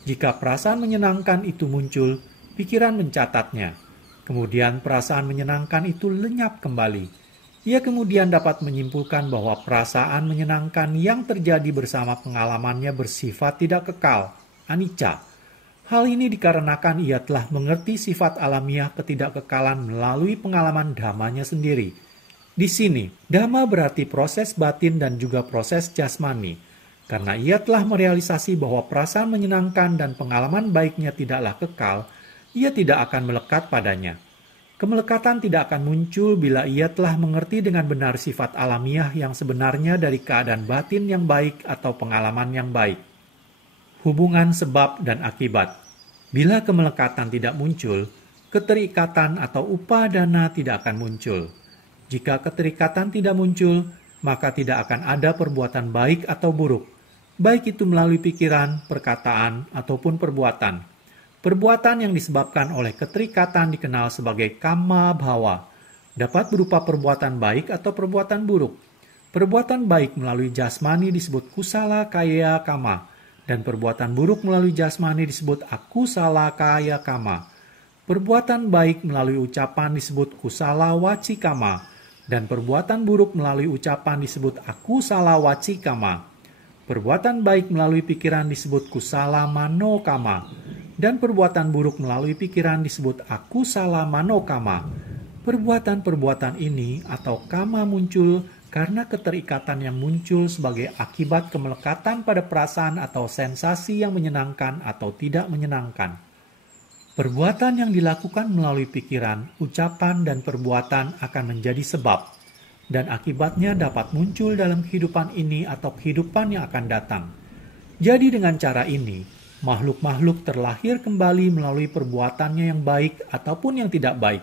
Jika perasaan menyenangkan itu muncul, pikiran mencatatnya. Kemudian perasaan menyenangkan itu lenyap kembali. Ia kemudian dapat menyimpulkan bahwa perasaan menyenangkan yang terjadi bersama pengalamannya bersifat tidak kekal, anicca. Hal ini dikarenakan ia telah mengerti sifat alamiah ketidakkekalan melalui pengalaman dhammanya sendiri. Di sini, dhamma berarti proses batin dan juga proses jasmani. Karena ia telah merealisasi bahwa perasaan menyenangkan dan pengalaman baiknya tidaklah kekal, ia tidak akan melekat padanya. Kemelekatan tidak akan muncul bila ia telah mengerti dengan benar sifat alamiah yang sebenarnya dari keadaan batin yang baik atau pengalaman yang baik. Hubungan sebab dan akibat. Bila kemelekatan tidak muncul, keterikatan atau upadana tidak akan muncul. Jika keterikatan tidak muncul, maka tidak akan ada perbuatan baik atau buruk, baik itu melalui pikiran, perkataan, ataupun perbuatan. Perbuatan yang disebabkan oleh keterikatan dikenal sebagai kamma bhava, dapat berupa perbuatan baik atau perbuatan buruk. Perbuatan baik melalui jasmani disebut kusala kaya kama, dan perbuatan buruk melalui jasmani disebut akusala kaya kama. Perbuatan baik melalui ucapan disebut kusala waci kama, dan perbuatan buruk melalui ucapan disebut akusala waci kama. Perbuatan baik melalui pikiran disebut kusala mano kama, dan perbuatan buruk melalui pikiran disebut akusala mano kama. Perbuatan-perbuatan ini atau kama muncul karena keterikatan yang muncul sebagai akibat kemelekatan pada perasaan atau sensasi yang menyenangkan atau tidak menyenangkan. Perbuatan yang dilakukan melalui pikiran, ucapan, dan perbuatan akan menjadi sebab, dan akibatnya dapat muncul dalam kehidupan ini atau kehidupan yang akan datang. Jadi dengan cara ini, makhluk-makhluk terlahir kembali melalui perbuatannya yang baik ataupun yang tidak baik.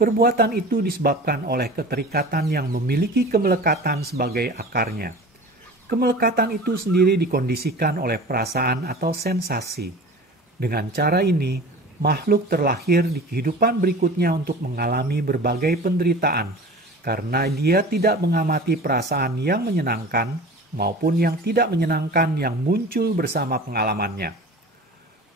Perbuatan itu disebabkan oleh keterikatan yang memiliki kemelekatan sebagai akarnya. Kemelekatan itu sendiri dikondisikan oleh perasaan atau sensasi. Dengan cara ini, makhluk terlahir di kehidupan berikutnya untuk mengalami berbagai penderitaan, karena dia tidak mengamati perasaan yang menyenangkan maupun yang tidak menyenangkan yang muncul bersama pengalamannya.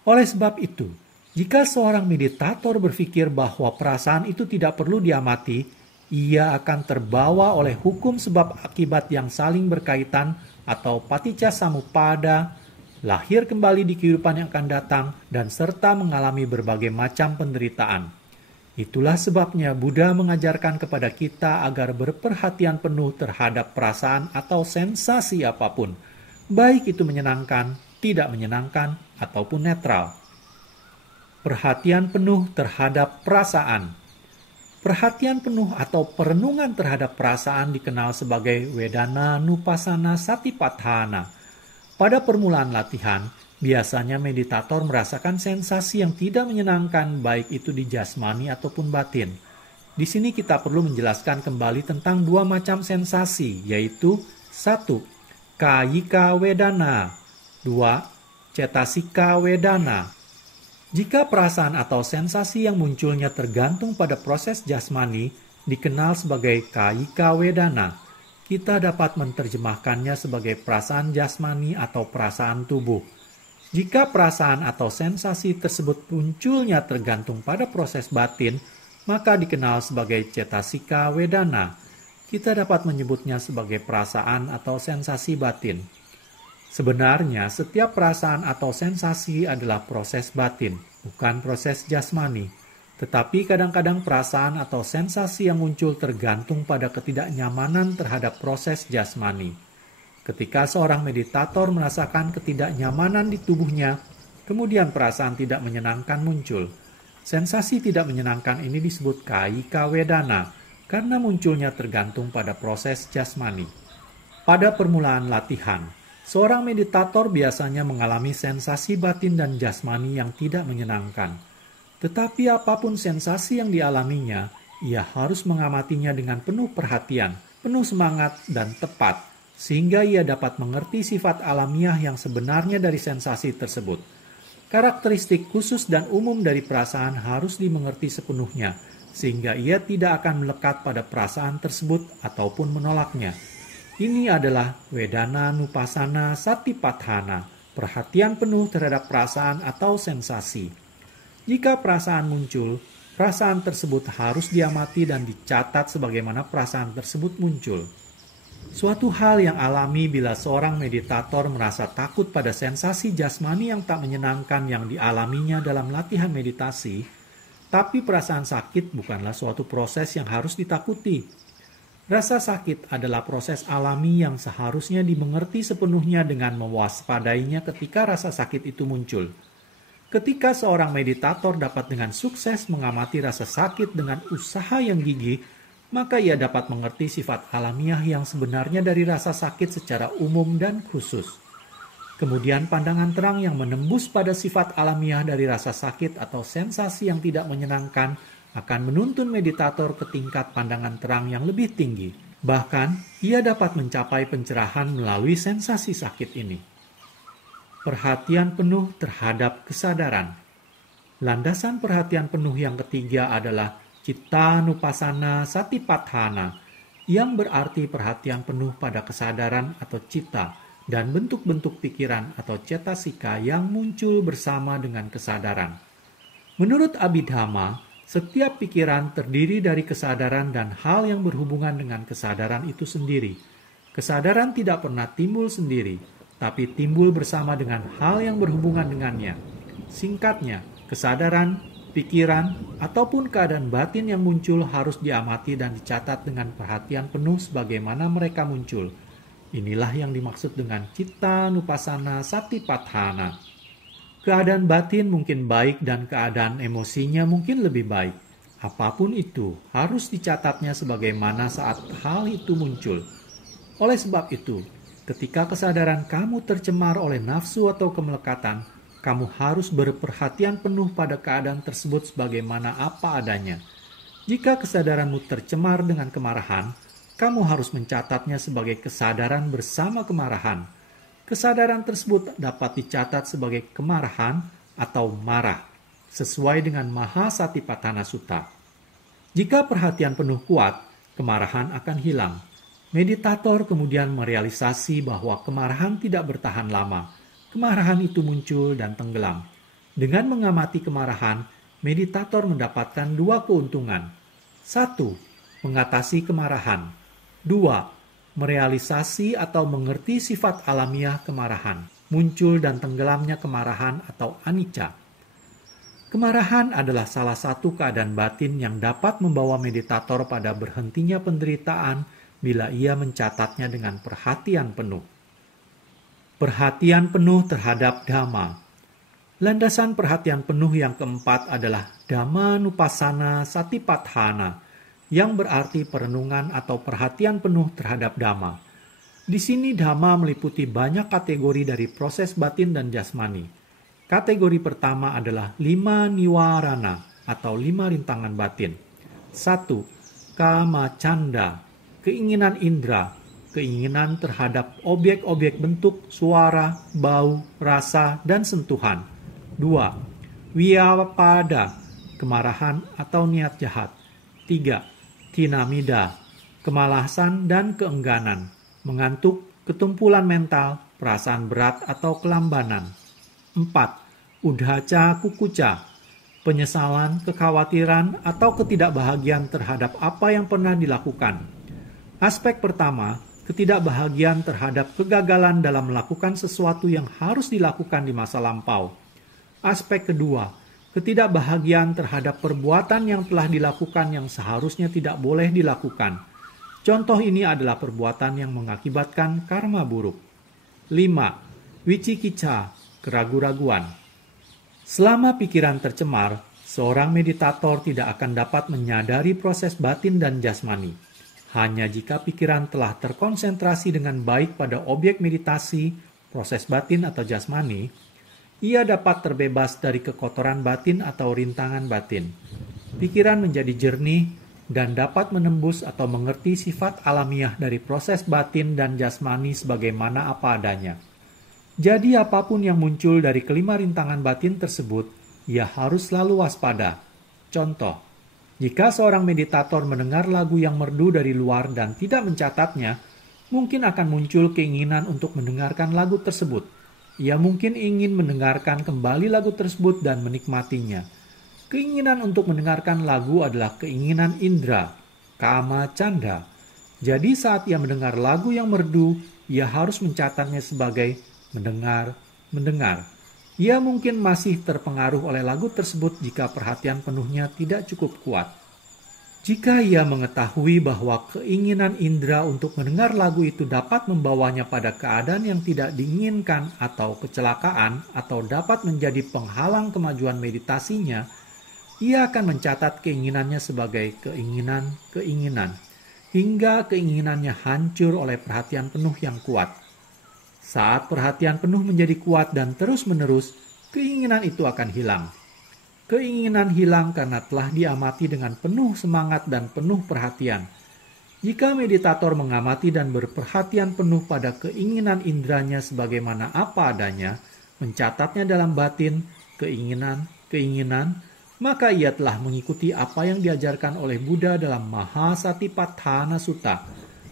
Oleh sebab itu, jika seorang meditator berpikir bahwa perasaan itu tidak perlu diamati, ia akan terbawa oleh hukum sebab akibat yang saling berkaitan atau paticca samuppada, lahir kembali di kehidupan yang akan datang, dan serta mengalami berbagai macam penderitaan. Itulah sebabnya Buddha mengajarkan kepada kita agar berperhatian penuh terhadap perasaan atau sensasi apapun, baik itu menyenangkan, tidak menyenangkan, ataupun netral. Perhatian penuh terhadap perasaan. Perhatian penuh atau perenungan terhadap perasaan dikenal sebagai Vedana Nupassana Satipatthana. Pada permulaan latihan, biasanya meditator merasakan sensasi yang tidak menyenangkan baik itu di jasmani ataupun batin. Di sini kita perlu menjelaskan kembali tentang dua macam sensasi, yaitu 1. Kayika Vedana, 2. Cetasika Vedana. Jika perasaan atau sensasi yang munculnya tergantung pada proses jasmani, dikenal sebagai Kayika Vedana. Kita dapat menerjemahkannya sebagai perasaan jasmani atau perasaan tubuh. Jika perasaan atau sensasi tersebut munculnya tergantung pada proses batin, maka dikenal sebagai cetasika vedana. Kita dapat menyebutnya sebagai perasaan atau sensasi batin. Sebenarnya, setiap perasaan atau sensasi adalah proses batin, bukan proses jasmani. Tetapi kadang-kadang perasaan atau sensasi yang muncul tergantung pada ketidaknyamanan terhadap proses jasmani. Ketika seorang meditator merasakan ketidaknyamanan di tubuhnya, kemudian perasaan tidak menyenangkan muncul. Sensasi tidak menyenangkan ini disebut kaika wedana, karena munculnya tergantung pada proses jasmani. Pada permulaan latihan, seorang meditator biasanya mengalami sensasi batin dan jasmani yang tidak menyenangkan. Tetapi apapun sensasi yang dialaminya, ia harus mengamatinya dengan penuh perhatian, penuh semangat, dan tepat, sehingga ia dapat mengerti sifat alamiah yang sebenarnya dari sensasi tersebut. Karakteristik khusus dan umum dari perasaan harus dimengerti sepenuhnya, sehingga ia tidak akan melekat pada perasaan tersebut ataupun menolaknya. Ini adalah Wedana Nupassana Satipatthana, perhatian penuh terhadap perasaan atau sensasi. Jika perasaan muncul, perasaan tersebut harus diamati dan dicatat sebagaimana perasaan tersebut muncul. Suatu hal yang alami bila seorang meditator merasa takut pada sensasi jasmani yang tak menyenangkan yang dialaminya dalam latihan meditasi, tapi perasaan sakit bukanlah suatu proses yang harus ditakuti. Rasa sakit adalah proses alami yang seharusnya dimengerti sepenuhnya dengan mewaspadainya ketika rasa sakit itu muncul. Ketika seorang meditator dapat dengan sukses mengamati rasa sakit dengan usaha yang gigih, maka ia dapat mengerti sifat alamiah yang sebenarnya dari rasa sakit secara umum dan khusus. Kemudian pandangan terang yang menembus pada sifat alamiah dari rasa sakit atau sensasi yang tidak menyenangkan akan menuntun meditator ke tingkat pandangan terang yang lebih tinggi. Bahkan, ia dapat mencapai pencerahan melalui sensasi sakit ini. Perhatian penuh terhadap kesadaran. Landasan perhatian penuh yang ketiga adalah Citta Nupassana Satipatthana, yang berarti perhatian penuh pada kesadaran atau cita dan bentuk-bentuk pikiran atau cetasika yang muncul bersama dengan kesadaran. Menurut Abhidhamma, setiap pikiran terdiri dari kesadaran dan hal yang berhubungan dengan kesadaran itu sendiri. Kesadaran tidak pernah timbul sendiri, tapi timbul bersama dengan hal yang berhubungan dengannya. Singkatnya, kesadaran, pikiran, ataupun keadaan batin yang muncul harus diamati dan dicatat dengan perhatian penuh sebagaimana mereka muncul. Inilah yang dimaksud dengan Citta Nupassana Satipatthana. Keadaan batin mungkin baik dan keadaan emosinya mungkin lebih baik. Apapun itu, harus dicatatnya sebagaimana saat hal itu muncul. Oleh sebab itu, ketika kesadaran kamu tercemar oleh nafsu atau kemelekatan, kamu harus berperhatian penuh pada keadaan tersebut sebagaimana apa adanya. Jika kesadaranmu tercemar dengan kemarahan, kamu harus mencatatnya sebagai kesadaran bersama kemarahan. Kesadaran tersebut dapat dicatat sebagai kemarahan atau marah, sesuai dengan Mahasatipatthana Sutta. Jika perhatian penuh kuat, kemarahan akan hilang. Meditator kemudian merealisasi bahwa kemarahan tidak bertahan lama. Kemarahan itu muncul dan tenggelam. Dengan mengamati kemarahan, meditator mendapatkan dua keuntungan. 1. Mengatasi kemarahan. 2. Merealisasi atau mengerti sifat alamiah kemarahan. Muncul dan tenggelamnya kemarahan atau anicca. Kemarahan adalah salah satu keadaan batin yang dapat membawa meditator pada berhentinya penderitaan bila ia mencatatnya dengan perhatian penuh. Perhatian penuh terhadap Dhamma. Landasan perhatian penuh yang keempat adalah Dhamma Nupassana Satipatthana, yang berarti perenungan atau perhatian penuh terhadap Dhamma. Di sini Dhamma meliputi banyak kategori dari proses batin dan jasmani. Kategori pertama adalah 5 niwarana atau 5 rintangan batin. 1. Kama canda, keinginan indera, keinginan terhadap objek-objek bentuk, suara, bau, rasa, dan sentuhan. 2. Vyapada, kemarahan atau niat jahat. 3. Tinamida, kemalasan dan keengganan, mengantuk, ketumpulan mental, perasaan berat atau kelambanan. 4. Udhaca kukuca, penyesalan, kekhawatiran, atau ketidakbahagiaan terhadap apa yang pernah dilakukan. Aspek pertama, ketidakbahagiaan terhadap kegagalan dalam melakukan sesuatu yang harus dilakukan di masa lampau. Aspek kedua, ketidakbahagiaan terhadap perbuatan yang telah dilakukan yang seharusnya tidak boleh dilakukan. Contoh ini adalah perbuatan yang mengakibatkan karma buruk. 5. Wicikicca, keraguan-raguan. Selama pikiran tercemar, seorang meditator tidak akan dapat menyadari proses batin dan jasmani. Hanya jika pikiran telah terkonsentrasi dengan baik pada objek meditasi, proses batin atau jasmani, ia dapat terbebas dari kekotoran batin atau rintangan batin. Pikiran menjadi jernih dan dapat menembus atau mengerti sifat alamiah dari proses batin dan jasmani sebagaimana apa adanya. Jadi apapun yang muncul dari kelima rintangan batin tersebut, ia harus selalu waspada. Contoh, jika seorang meditator mendengar lagu yang merdu dari luar dan tidak mencatatnya, mungkin akan muncul keinginan untuk mendengarkan lagu tersebut. Ia mungkin ingin mendengarkan kembali lagu tersebut dan menikmatinya. Keinginan untuk mendengarkan lagu adalah keinginan indera, kama canda. Jadi saat ia mendengar lagu yang merdu, ia harus mencatatnya sebagai mendengar. Ia mungkin masih terpengaruh oleh lagu tersebut jika perhatian penuhnya tidak cukup kuat. Jika ia mengetahui bahwa keinginan indera untuk mendengar lagu itu dapat membawanya pada keadaan yang tidak diinginkan atau kecelakaan atau dapat menjadi penghalang kemajuan meditasinya, ia akan mencatat keinginannya sebagai keinginan hingga keinginannya hancur oleh perhatian penuh yang kuat. Saat perhatian penuh menjadi kuat dan terus-menerus, keinginan itu akan hilang. Keinginan hilang karena telah diamati dengan penuh semangat dan penuh perhatian. Jika meditator mengamati dan berperhatian penuh pada keinginan indranya sebagaimana apa adanya, mencatatnya dalam batin, keinginan, maka ia telah mengikuti apa yang diajarkan oleh Buddha dalam Mahasatipatthana Sutta.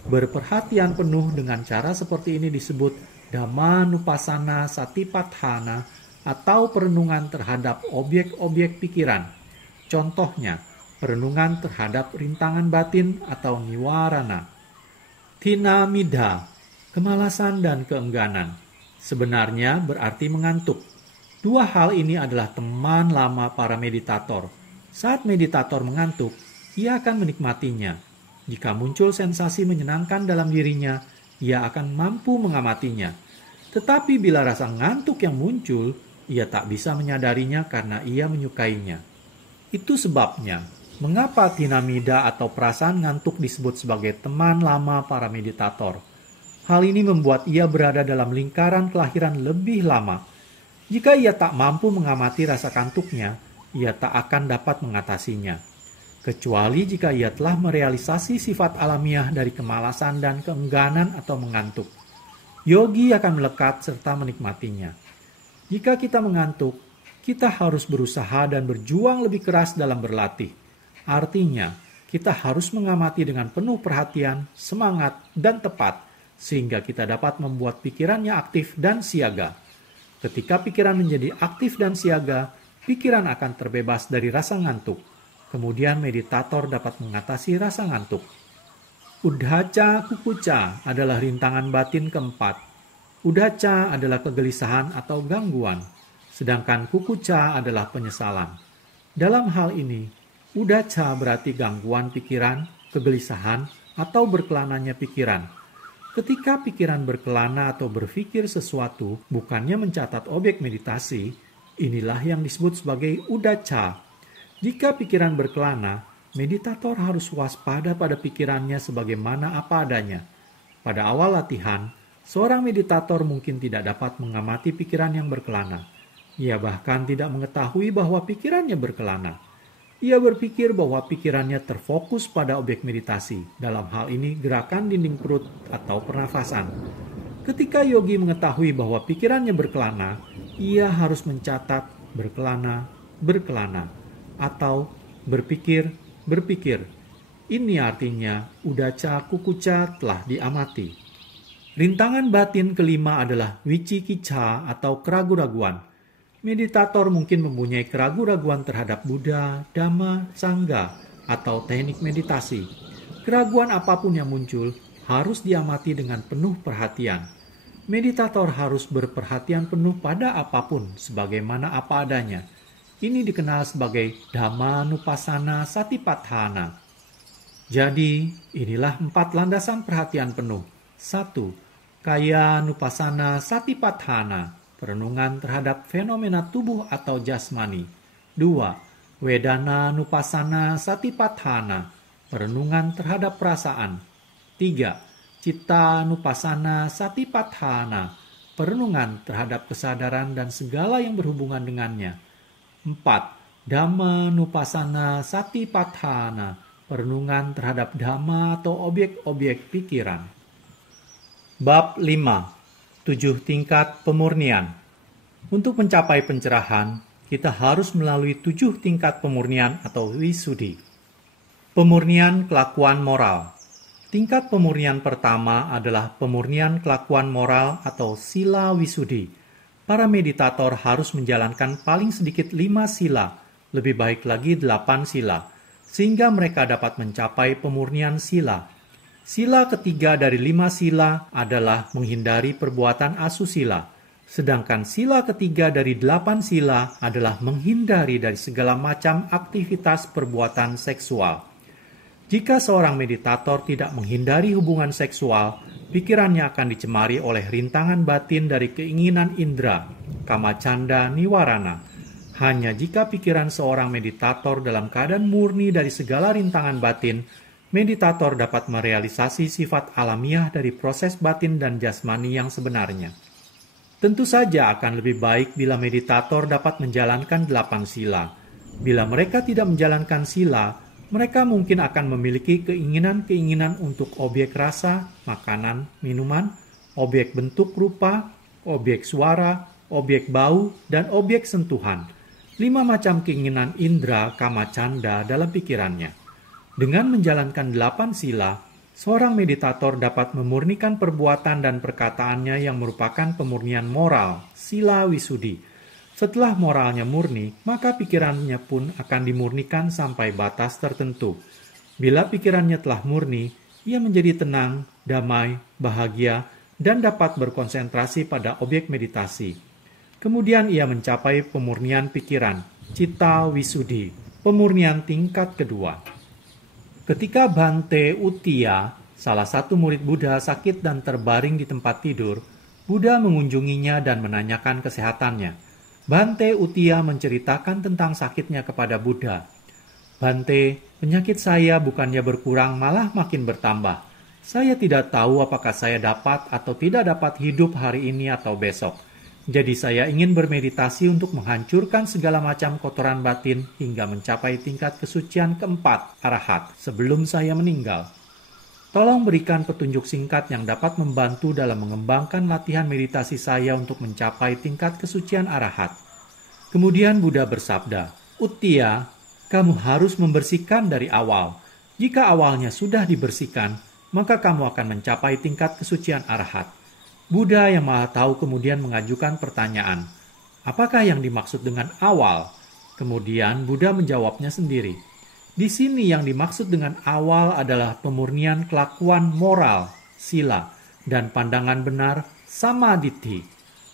Berperhatian penuh dengan cara seperti ini disebut Dhammanupassana Satipatthana, atau perenungan terhadap objek-objek pikiran. Contohnya, perenungan terhadap rintangan batin atau niwarana. Tinamidha, kemalasan dan keengganan. Sebenarnya berarti mengantuk. Dua hal ini adalah teman lama para meditator. Saat meditator mengantuk, ia akan menikmatinya. Jika muncul sensasi menyenangkan dalam dirinya, ia akan mampu mengamatinya. Tetapi bila rasa ngantuk yang muncul, ia tak bisa menyadarinya karena ia menyukainya. Itu sebabnya, mengapa tinamida atau perasaan ngantuk disebut sebagai teman lama para meditator. Hal ini membuat ia berada dalam lingkaran kelahiran lebih lama. Jika ia tak mampu mengamati rasa kantuknya, ia tak akan dapat mengatasinya. Kecuali jika ia telah merealisasi sifat alamiah dari kemalasan dan keengganan atau mengantuk. Yogi akan melekat serta menikmatinya. Jika kita mengantuk, kita harus berusaha dan berjuang lebih keras dalam berlatih. Artinya, kita harus mengamati dengan penuh perhatian, semangat, dan tepat, sehingga kita dapat membuat pikirannya aktif dan siaga. Ketika pikiran menjadi aktif dan siaga, pikiran akan terbebas dari rasa ngantuk. Kemudian meditator dapat mengatasi rasa ngantuk. Uddhacca kukucca adalah rintangan batin keempat. Uddhacca adalah kegelisahan atau gangguan, sedangkan kukucca adalah penyesalan. Dalam hal ini, uddhacca berarti gangguan pikiran, kegelisahan, atau berkelananya pikiran. Ketika pikiran berkelana atau berpikir sesuatu, bukannya mencatat objek meditasi, inilah yang disebut sebagai uddhacca. Jika pikiran berkelana, meditator harus waspada pada pikirannya sebagaimana apa adanya. Pada awal latihan, seorang meditator mungkin tidak dapat mengamati pikiran yang berkelana. Ia bahkan tidak mengetahui bahwa pikirannya berkelana. Ia berpikir bahwa pikirannya terfokus pada objek meditasi, dalam hal ini gerakan dinding perut atau pernafasan. Ketika yogi mengetahui bahwa pikirannya berkelana, ia harus mencatat berkelana, atau berpikir. Ini artinya uddhacca kukucca telah diamati. Rintangan batin kelima adalah wicikicca atau keraguan-raguan. Meditator mungkin mempunyai keraguan-raguan terhadap Buddha, Dhamma, Sangha, atau teknik meditasi. Keraguan apapun yang muncul harus diamati dengan penuh perhatian. Meditator harus berperhatian penuh pada apapun sebagaimana apa adanya. Ini dikenal sebagai Dhammanupassana Satipatthana. Jadi, inilah 4 landasan perhatian penuh. 1. Kayanupassana Satipatthana, perenungan terhadap fenomena tubuh atau jasmani. 2. Wedananupassana Satipatthana, perenungan terhadap perasaan. 3. Cittanupassana Satipatthana, perenungan terhadap kesadaran dan segala yang berhubungan dengannya. 4. Dhammanupassana Satipatthana, perenungan terhadap dhamma atau objek-objek pikiran. Bab 5. 7 tingkat pemurnian. Untuk mencapai pencerahan, kita harus melalui 7 tingkat pemurnian atau wisuddhi. Pemurnian kelakuan moral. Tingkat pemurnian pertama adalah pemurnian kelakuan moral atau sila wisuddhi. Para meditator harus menjalankan paling sedikit 5 sila, lebih baik lagi 8 sila, sehingga mereka dapat mencapai pemurnian sila. Sila ketiga dari 5 sila adalah menghindari perbuatan asusila, sedangkan sila ketiga dari 8 sila adalah menghindari dari segala macam aktivitas perbuatan seksual. Jika seorang meditator tidak menghindari hubungan seksual, pikirannya akan dicemari oleh rintangan batin dari keinginan indera, kamacanda, niwarana. Hanya jika pikiran seorang meditator dalam keadaan murni dari segala rintangan batin, meditator dapat merealisasi sifat alamiah dari proses batin dan jasmani yang sebenarnya. Tentu saja akan lebih baik bila meditator dapat menjalankan 8 sila. Bila mereka tidak menjalankan sila, mereka mungkin akan memiliki keinginan-keinginan untuk objek rasa, makanan, minuman, objek bentuk rupa, objek suara, objek bau, dan objek sentuhan. 5 macam keinginan indera kamacanda dalam pikirannya. Dengan menjalankan 8 sila, seorang meditator dapat memurnikan perbuatan dan perkataannya yang merupakan pemurnian moral, sila wisuddhi. Setelah moralnya murni, maka pikirannya pun akan dimurnikan sampai batas tertentu. Bila pikirannya telah murni, ia menjadi tenang, damai, bahagia, dan dapat berkonsentrasi pada objek meditasi. Kemudian ia mencapai pemurnian pikiran, citta wisuddhi, pemurnian tingkat kedua. Ketika Bhante Uttiya, salah satu murid Buddha, sakit dan terbaring di tempat tidur, Buddha mengunjunginya dan menanyakan kesehatannya. Bhante Uttiya menceritakan tentang sakitnya kepada Buddha. "Bhante, penyakit saya bukannya berkurang, malah makin bertambah. Saya tidak tahu apakah saya dapat atau tidak dapat hidup hari ini atau besok. Jadi saya ingin bermeditasi untuk menghancurkan segala macam kotoran batin hingga mencapai tingkat kesucian keempat, arahat, sebelum saya meninggal. Tolong berikan petunjuk singkat yang dapat membantu dalam mengembangkan latihan meditasi saya untuk mencapai tingkat kesucian arahat." Kemudian Buddha bersabda, "Uttiya, kamu harus membersihkan dari awal. Jika awalnya sudah dibersihkan, maka kamu akan mencapai tingkat kesucian arahat." Buddha yang Maha Tahu kemudian mengajukan pertanyaan, "Apakah yang dimaksud dengan awal?" Kemudian Buddha menjawabnya sendiri. Di sini yang dimaksud dengan awal adalah pemurnian kelakuan moral, sila, dan pandangan benar, samaditthi.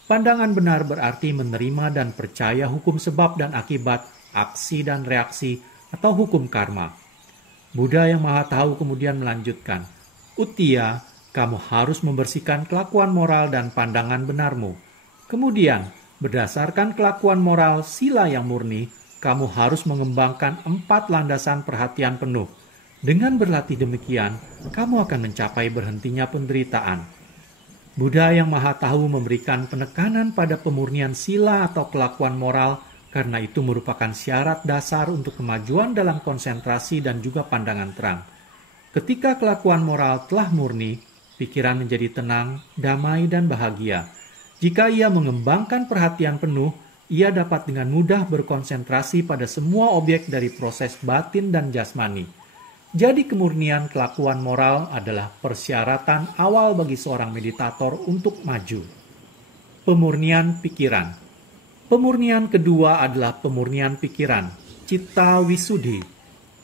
Pandangan benar berarti menerima dan percaya hukum sebab dan akibat, aksi dan reaksi, atau hukum karma. Buddha yang Maha Tahu kemudian melanjutkan, "Uttiya, kamu harus membersihkan kelakuan moral dan pandangan benarmu. Kemudian, berdasarkan kelakuan moral sila yang murni, kamu harus mengembangkan 4 landasan perhatian penuh. Dengan berlatih demikian, kamu akan mencapai berhentinya penderitaan." Buddha yang Maha Tahu memberikan penekanan pada pemurnian sila atau kelakuan moral karena itu merupakan syarat dasar untuk kemajuan dalam konsentrasi dan juga pandangan terang. Ketika kelakuan moral telah murni, pikiran menjadi tenang, damai, dan bahagia. Jika ia mengembangkan perhatian penuh, ia dapat dengan mudah berkonsentrasi pada semua objek dari proses batin dan jasmani. Jadi kemurnian kelakuan moral adalah persyaratan awal bagi seorang meditator untuk maju. Pemurnian pikiran. Pemurnian kedua adalah pemurnian pikiran, citta wisuddhi.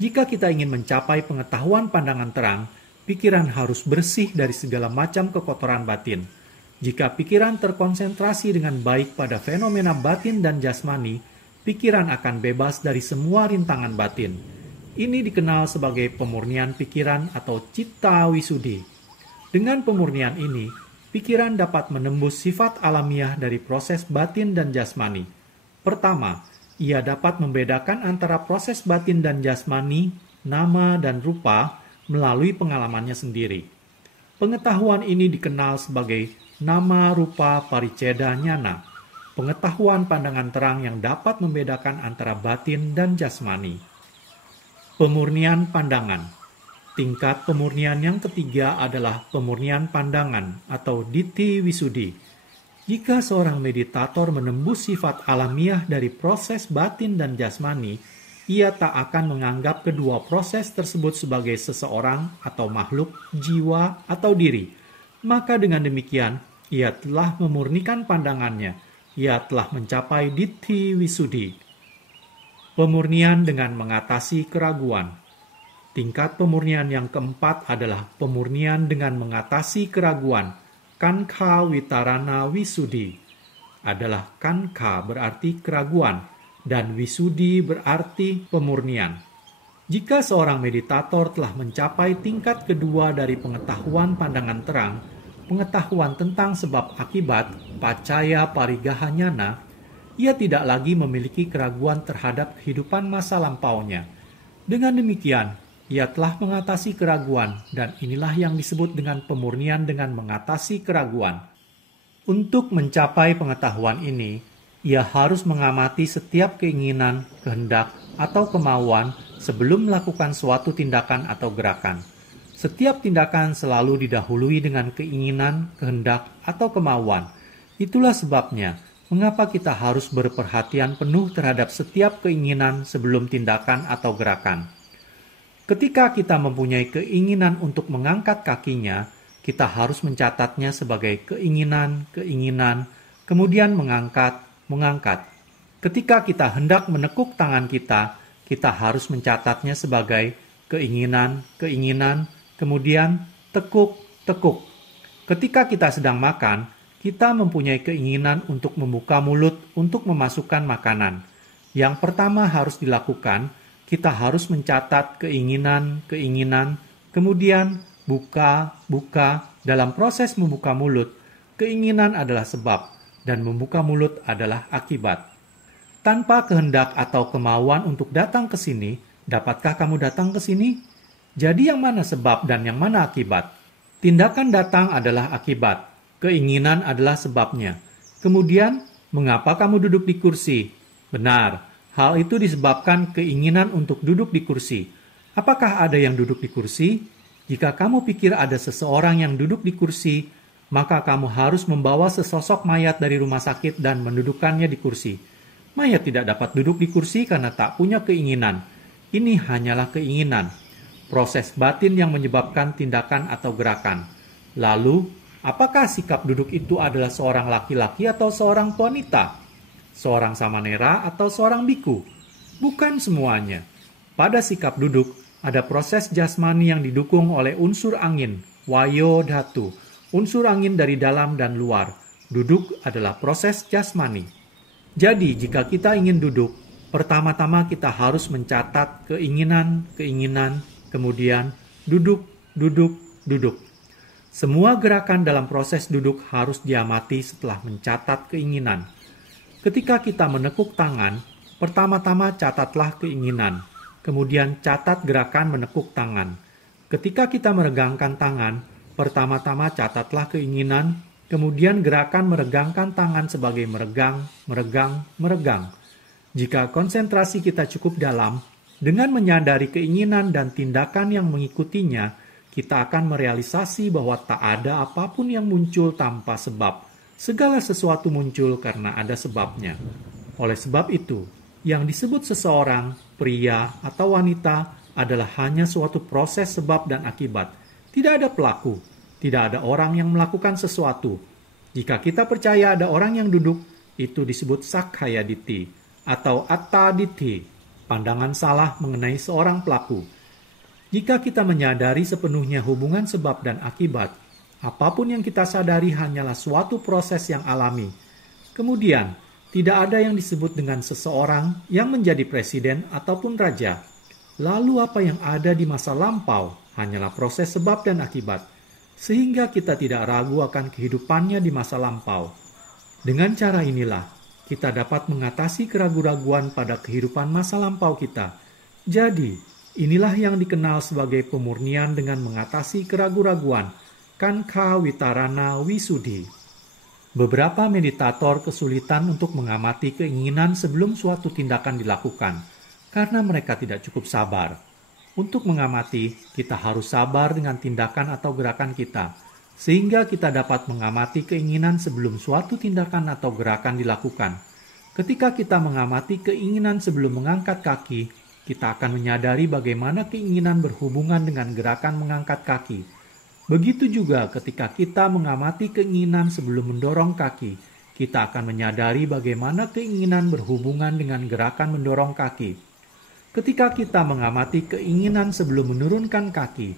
Jika kita ingin mencapai pengetahuan pandangan terang, pikiran harus bersih dari segala macam kekotoran batin. Jika pikiran terkonsentrasi dengan baik pada fenomena batin dan jasmani, pikiran akan bebas dari semua rintangan batin. Ini dikenal sebagai pemurnian pikiran atau citta wisudi. Dengan pemurnian ini, pikiran dapat menembus sifat alamiah dari proses batin dan jasmani. Pertama, ia dapat membedakan antara proses batin dan jasmani, nama dan rupa melalui pengalamannya sendiri. Pengetahuan ini dikenal sebagai nama rupa pariceda nyana, pengetahuan pandangan terang yang dapat membedakan antara batin dan jasmani. Pemurnian pandangan. Tingkat pemurnian yang ketiga adalah pemurnian pandangan atau ditthi wisudi. Jika seorang meditator menembus sifat alamiah dari proses batin dan jasmani, ia tak akan menganggap kedua proses tersebut sebagai seseorang atau makhluk, jiwa, atau diri. Maka dengan demikian, ia telah memurnikan pandangannya. Ia telah mencapai ditthi wisudi. Pemurnian dengan mengatasi keraguan. Tingkat pemurnian yang keempat adalah pemurnian dengan mengatasi keraguan. Kankha witarana wisudi. Adalah kankha berarti keraguan, dan wisudi berarti pemurnian. Jika seorang meditator telah mencapai tingkat kedua dari pengetahuan pandangan terang, pengetahuan tentang sebab akibat, pacaya parigahanyana, ia tidak lagi memiliki keraguan terhadap kehidupan masa lampaunya. Dengan demikian, ia telah mengatasi keraguan, dan inilah yang disebut dengan pemurnian dengan mengatasi keraguan. Untuk mencapai pengetahuan ini, ia harus mengamati setiap keinginan, kehendak, atau kemauan sebelum melakukan suatu tindakan atau gerakan. Setiap tindakan selalu didahului dengan keinginan, kehendak, atau kemauan. Itulah sebabnya, mengapa kita harus berperhatian penuh terhadap setiap keinginan sebelum tindakan atau gerakan. Ketika kita mempunyai keinginan untuk mengangkat kakinya, kita harus mencatatnya sebagai keinginan, kemudian mengangkat. Ketika kita hendak menekuk tangan kita, kita harus mencatatnya sebagai keinginan, kemudian tekuk. Ketika kita sedang makan, kita mempunyai keinginan untuk membuka mulut untuk memasukkan makanan. Yang pertama harus dilakukan, kita harus mencatat keinginan, kemudian buka. Dalam proses membuka mulut, keinginan adalah sebab, dan membuka mulut adalah akibat. Tanpa kehendak atau kemauan untuk datang ke sini, dapatkah kamu datang ke sini? Jadi yang mana sebab dan yang mana akibat? Tindakan datang adalah akibat, keinginan adalah sebabnya. Kemudian, mengapa kamu duduk di kursi? Benar. Hal itu disebabkan keinginan untuk duduk di kursi. Apakah ada yang duduk di kursi? Jika kamu pikir ada seseorang yang duduk di kursi, maka kamu harus membawa sesosok mayat dari rumah sakit dan mendudukkannya di kursi. Mayat tidak dapat duduk di kursi karena tak punya keinginan. Ini hanyalah keinginan. Proses batin yang menyebabkan tindakan atau gerakan. Lalu, apakah sikap duduk itu adalah seorang laki-laki atau seorang wanita? Seorang samanera atau seorang biku? Bukan semuanya. Pada sikap duduk, ada proses jasmani yang didukung oleh unsur angin, wayo dhatu, unsur angin dari dalam dan luar. Duduk adalah proses jasmani. Jadi, jika kita ingin duduk, pertama-tama kita harus mencatat keinginan, kemudian duduk. Semua gerakan dalam proses duduk harus diamati setelah mencatat keinginan. Ketika kita menekuk tangan, pertama-tama catatlah keinginan, kemudian catat gerakan menekuk tangan. Ketika kita meregangkan tangan, pertama-tama catatlah keinginan, kemudian gerakan meregangkan tangan sebagai meregang. Jika konsentrasi kita cukup dalam, dengan menyadari keinginan dan tindakan yang mengikutinya, kita akan merealisasi bahwa tak ada apapun yang muncul tanpa sebab. Segala sesuatu muncul karena ada sebabnya. Oleh sebab itu, yang disebut seseorang, pria atau wanita adalah hanya suatu proses sebab dan akibat. Tidak ada pelaku, tidak ada orang yang melakukan sesuatu. Jika kita percaya ada orang yang duduk, itu disebut sakkaya ditthi atau atta ditthi, pandangan salah mengenai seorang pelaku. Jika kita menyadari sepenuhnya hubungan sebab dan akibat, apapun yang kita sadari hanyalah suatu proses yang alami. Kemudian, Tidak ada yang disebut dengan seseorang yang menjadi presiden ataupun raja. Lalu apa yang ada di masa lampau hanyalah proses sebab dan akibat, sehingga kita tidak ragu akan kehidupannya di masa lampau. Dengan cara inilah, kita dapat mengatasi keraguan-raguan pada kehidupan masa lampau kita. Jadi, inilah yang dikenal sebagai pemurnian dengan mengatasi keraguan-raguan, Kanka Witarana Wisudi. Beberapa meditator kesulitan untuk mengamati keinginan sebelum suatu tindakan dilakukan, karena mereka tidak cukup sabar. Untuk mengamati, kita harus sabar dengan tindakan atau gerakan kita, sehingga kita dapat mengamati keinginan sebelum suatu tindakan atau gerakan dilakukan. Ketika kita mengamati keinginan sebelum mengangkat kaki, kita akan menyadari bagaimana keinginan berhubungan dengan gerakan mengangkat kaki. Begitu juga ketika kita mengamati keinginan sebelum mendorong kaki, kita akan menyadari bagaimana keinginan berhubungan dengan gerakan mendorong kaki. Ketika kita mengamati keinginan sebelum menurunkan kaki,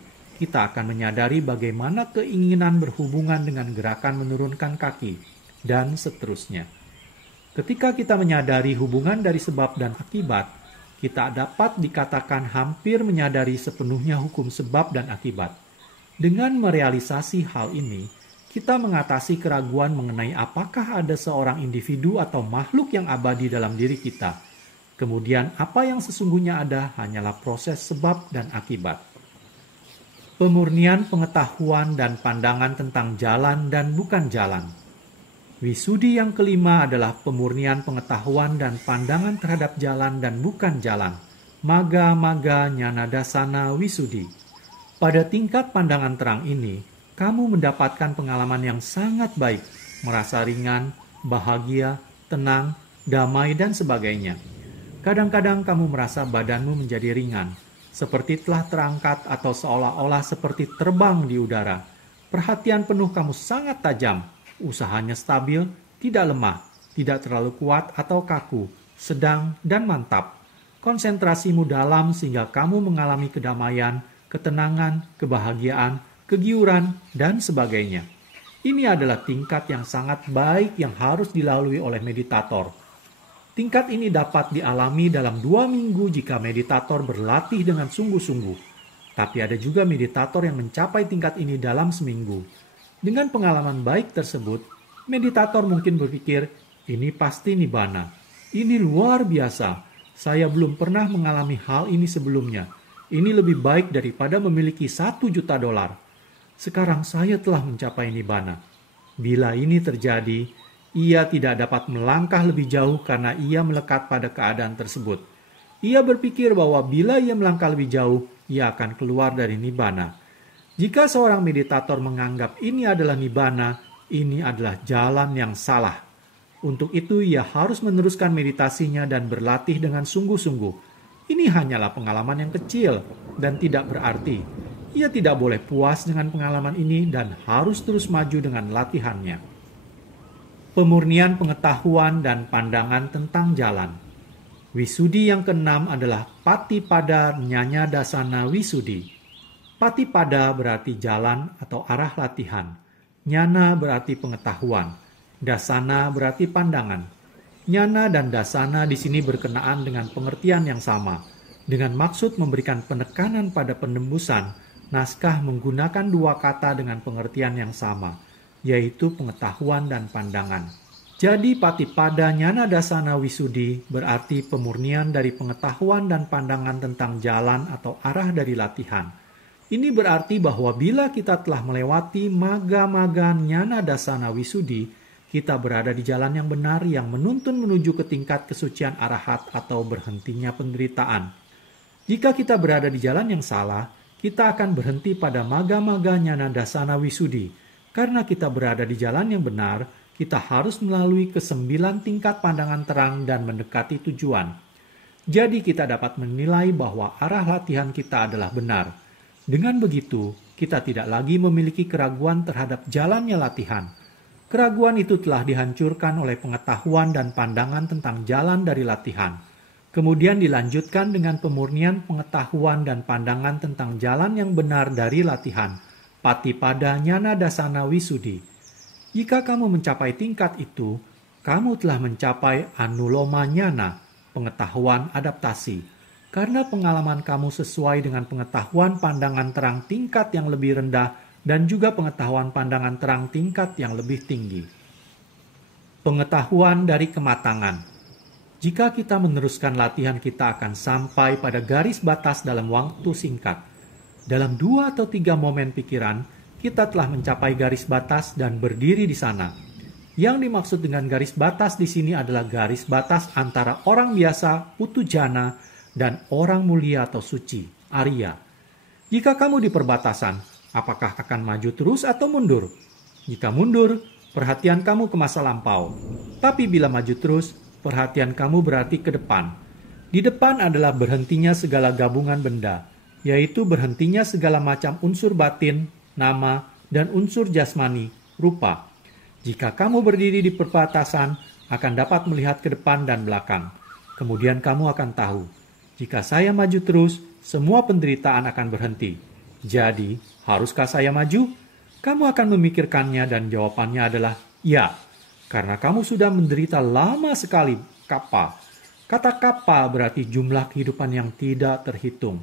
kita akan menyadari bagaimana keinginan berhubungan dengan gerakan menurunkan kaki, dan seterusnya. Ketika kita menyadari hubungan dari sebab dan akibat, kita dapat dikatakan hampir menyadari sepenuhnya hukum sebab dan akibat. Dengan merealisasi hal ini, kita mengatasi keraguan mengenai apakah ada seorang individu atau makhluk yang abadi dalam diri kita. Kemudian apa yang sesungguhnya ada hanyalah proses sebab dan akibat. Pemurnian pengetahuan dan pandangan tentang jalan dan bukan jalan. Wisudi yang kelima adalah pemurnian pengetahuan dan pandangan terhadap jalan dan bukan jalan. Maga Nyanadasana Wisudi. Pada tingkat pandangan terang ini, kamu mendapatkan pengalaman yang sangat baik, merasa ringan, bahagia, tenang, damai, dan sebagainya. Kadang-kadang kamu merasa badanmu menjadi ringan, seperti telah terangkat atau seolah-olah seperti terbang di udara. Perhatian penuh kamu sangat tajam, usahanya stabil, tidak lemah, tidak terlalu kuat atau kaku, sedang dan mantap. Konsentrasimu dalam sehingga kamu mengalami kedamaian, ketenangan, kebahagiaan, kegiuran, dan sebagainya. Ini adalah tingkat yang sangat baik yang harus dilalui oleh meditator. Tingkat ini dapat dialami dalam 2 minggu jika meditator berlatih dengan sungguh-sungguh. Tapi ada juga meditator yang mencapai tingkat ini dalam seminggu. Dengan pengalaman baik tersebut, meditator mungkin berpikir, ini pasti nibbana. Ini luar biasa. Saya belum pernah mengalami hal ini sebelumnya. Ini lebih baik daripada memiliki $1 juta. Sekarang saya telah mencapai nibbana. Bila ini terjadi, ia tidak dapat melangkah lebih jauh karena ia melekat pada keadaan tersebut. Ia berpikir bahwa bila ia melangkah lebih jauh, ia akan keluar dari nibbana. Jika seorang meditator menganggap ini adalah nibbana, ini adalah jalan yang salah. Untuk itu ia harus meneruskan meditasinya dan berlatih dengan sungguh-sungguh. Ini hanyalah pengalaman yang kecil dan tidak berarti. Ia tidak boleh puas dengan pengalaman ini dan harus terus maju dengan latihannya. Pemurnian pengetahuan dan pandangan tentang jalan. Wisudi yang keenam adalah Patipada Nyanyadasana Wisudi. Patipada berarti jalan atau arah latihan. Nyana berarti pengetahuan. Dasana berarti pandangan. Nyana dan dasana di sini berkenaan dengan pengertian yang sama. Dengan maksud memberikan penekanan pada penembusan, naskah menggunakan 2 kata dengan pengertian yang sama, yaitu pengetahuan dan pandangan. Jadi Patipada Nyanadasana Wisudi berarti pemurnian dari pengetahuan dan pandangan tentang jalan atau arah dari latihan. Ini berarti bahwa bila kita telah melewati Maga Nyanadasana Wisudi, kita berada di jalan yang benar yang menuntun menuju ke tingkat kesucian arahat atau berhentinya penderitaan. Jika kita berada di jalan yang salah, kita akan berhenti pada Maga Nyanadasana Wisudi. Karena kita berada di jalan yang benar, kita harus melalui ke-9 tingkat pandangan terang dan mendekati tujuan. Jadi kita dapat menilai bahwa arah latihan kita adalah benar. Dengan begitu, kita tidak lagi memiliki keraguan terhadap jalannya latihan. Keraguan itu telah dihancurkan oleh pengetahuan dan pandangan tentang jalan dari latihan. Kemudian dilanjutkan dengan pemurnian pengetahuan dan pandangan tentang jalan yang benar dari latihan. Patipada Nyanadasana Wisudi. Jika kamu mencapai tingkat itu, kamu telah mencapai anuloma nyana, pengetahuan adaptasi, karena pengalaman kamu sesuai dengan pengetahuan pandangan terang tingkat yang lebih rendah dan juga pengetahuan pandangan terang tingkat yang lebih tinggi. Pengetahuan dari kematangan. Jika kita meneruskan latihan, kita akan sampai pada garis batas dalam waktu singkat. Dalam 2 atau 3 momen pikiran, kita telah mencapai garis batas dan berdiri di sana. Yang dimaksud dengan garis batas di sini adalah garis batas antara orang biasa, putujana, dan orang mulia atau suci, Arya. Jika kamu di perbatasan, apakah akan maju terus atau mundur? Jika mundur, perhatian kamu ke masa lampau. Tapi bila maju terus, perhatian kamu berarti ke depan. Di depan adalah berhentinya segala gabungan benda, yaitu berhentinya segala macam unsur batin, nama, dan unsur jasmani, rupa. Jika kamu berdiri di perbatasan, akan dapat melihat ke depan dan belakang. Kemudian kamu akan tahu, jika saya maju terus, semua penderitaan akan berhenti. Jadi, haruskah saya maju? Kamu akan memikirkannya dan jawabannya adalah ya, karena kamu sudah menderita lama sekali, kappa. Kata kappa berarti jumlah kehidupan yang tidak terhitung.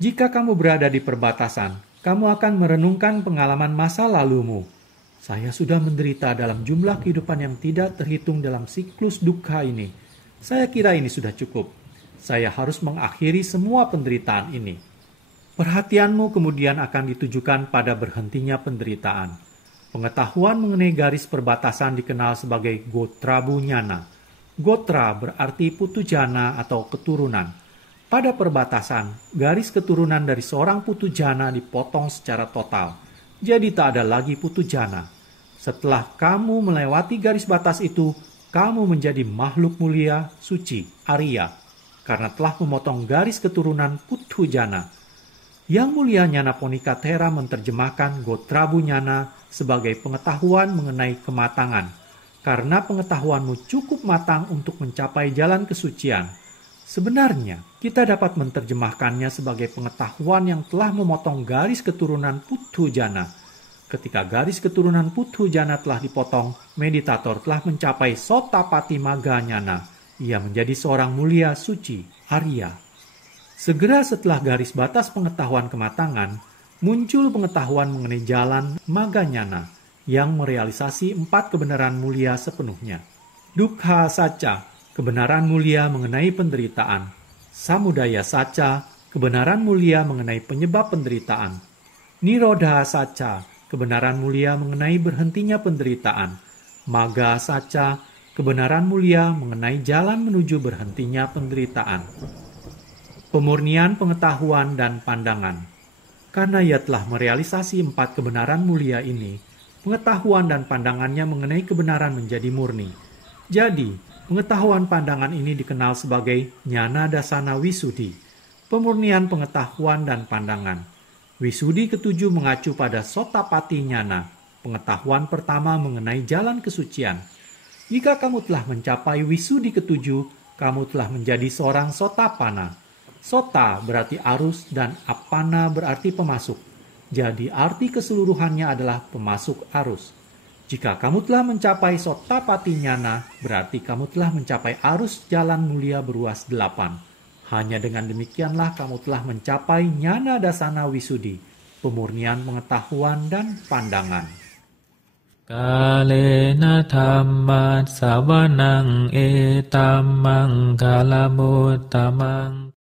Jika kamu berada di perbatasan, kamu akan merenungkan pengalaman masa lalumu. Saya sudah menderita dalam jumlah kehidupan yang tidak terhitung dalam siklus dukkha ini. Saya kira ini sudah cukup. Saya harus mengakhiri semua penderitaan ini. Perhatianmu kemudian akan ditujukan pada berhentinya penderitaan. Pengetahuan mengenai garis perbatasan dikenal sebagai gotrabu nyana. Gotra berarti putujana atau keturunan. Pada perbatasan, garis keturunan dari seorang putujana dipotong secara total. Jadi tak ada lagi putujana. Setelah kamu melewati garis batas itu, kamu menjadi makhluk mulia, suci, Arya, karena telah memotong garis keturunan putujana. Yang mulia Nyana Ponikatera menerjemahkan Gotrabu Nyana sebagai pengetahuan mengenai kematangan, karena pengetahuanmu cukup matang untuk mencapai jalan kesucian. Sebenarnya, kita dapat menerjemahkannya sebagai pengetahuan yang telah memotong garis keturunan Putujana. Ketika garis keturunan Putujana telah dipotong, meditator telah mencapai Sotapati Maganyana. Ia menjadi seorang mulia suci, Arya. Segera setelah garis batas pengetahuan kematangan, muncul pengetahuan mengenai jalan Maganyana yang merealisasi 4 kebenaran mulia sepenuhnya. Dukkha Sacha, kebenaran mulia mengenai penderitaan. Samudaya Sacha, kebenaran mulia mengenai penyebab penderitaan. Nirodha Sacha, kebenaran mulia mengenai berhentinya penderitaan. Magga Sacha, kebenaran mulia mengenai jalan menuju berhentinya penderitaan. Pemurnian pengetahuan dan pandangan. Karena ia telah merealisasi 4 kebenaran mulia ini, pengetahuan dan pandangannya mengenai kebenaran menjadi murni. Jadi, pengetahuan pandangan ini dikenal sebagai Nyana Dasana Wisudi, pemurnian pengetahuan dan pandangan. Wisudi ketujuh mengacu pada Sotapati Nyana, pengetahuan pertama mengenai jalan kesucian. Jika kamu telah mencapai Wisudi ketujuh, kamu telah menjadi seorang Sotapana. Sota berarti arus dan apana berarti pemasuk. Jadi arti keseluruhannya adalah pemasuk arus. Jika kamu telah mencapai Sotapati Nyana, berarti kamu telah mencapai arus jalan mulia beruas 8. Hanya dengan demikianlah kamu telah mencapai Nyana Dasana Wisudi, pemurnian pengetahuan dan pandangan. Kalena dhammat savanang etamang kalamuttamang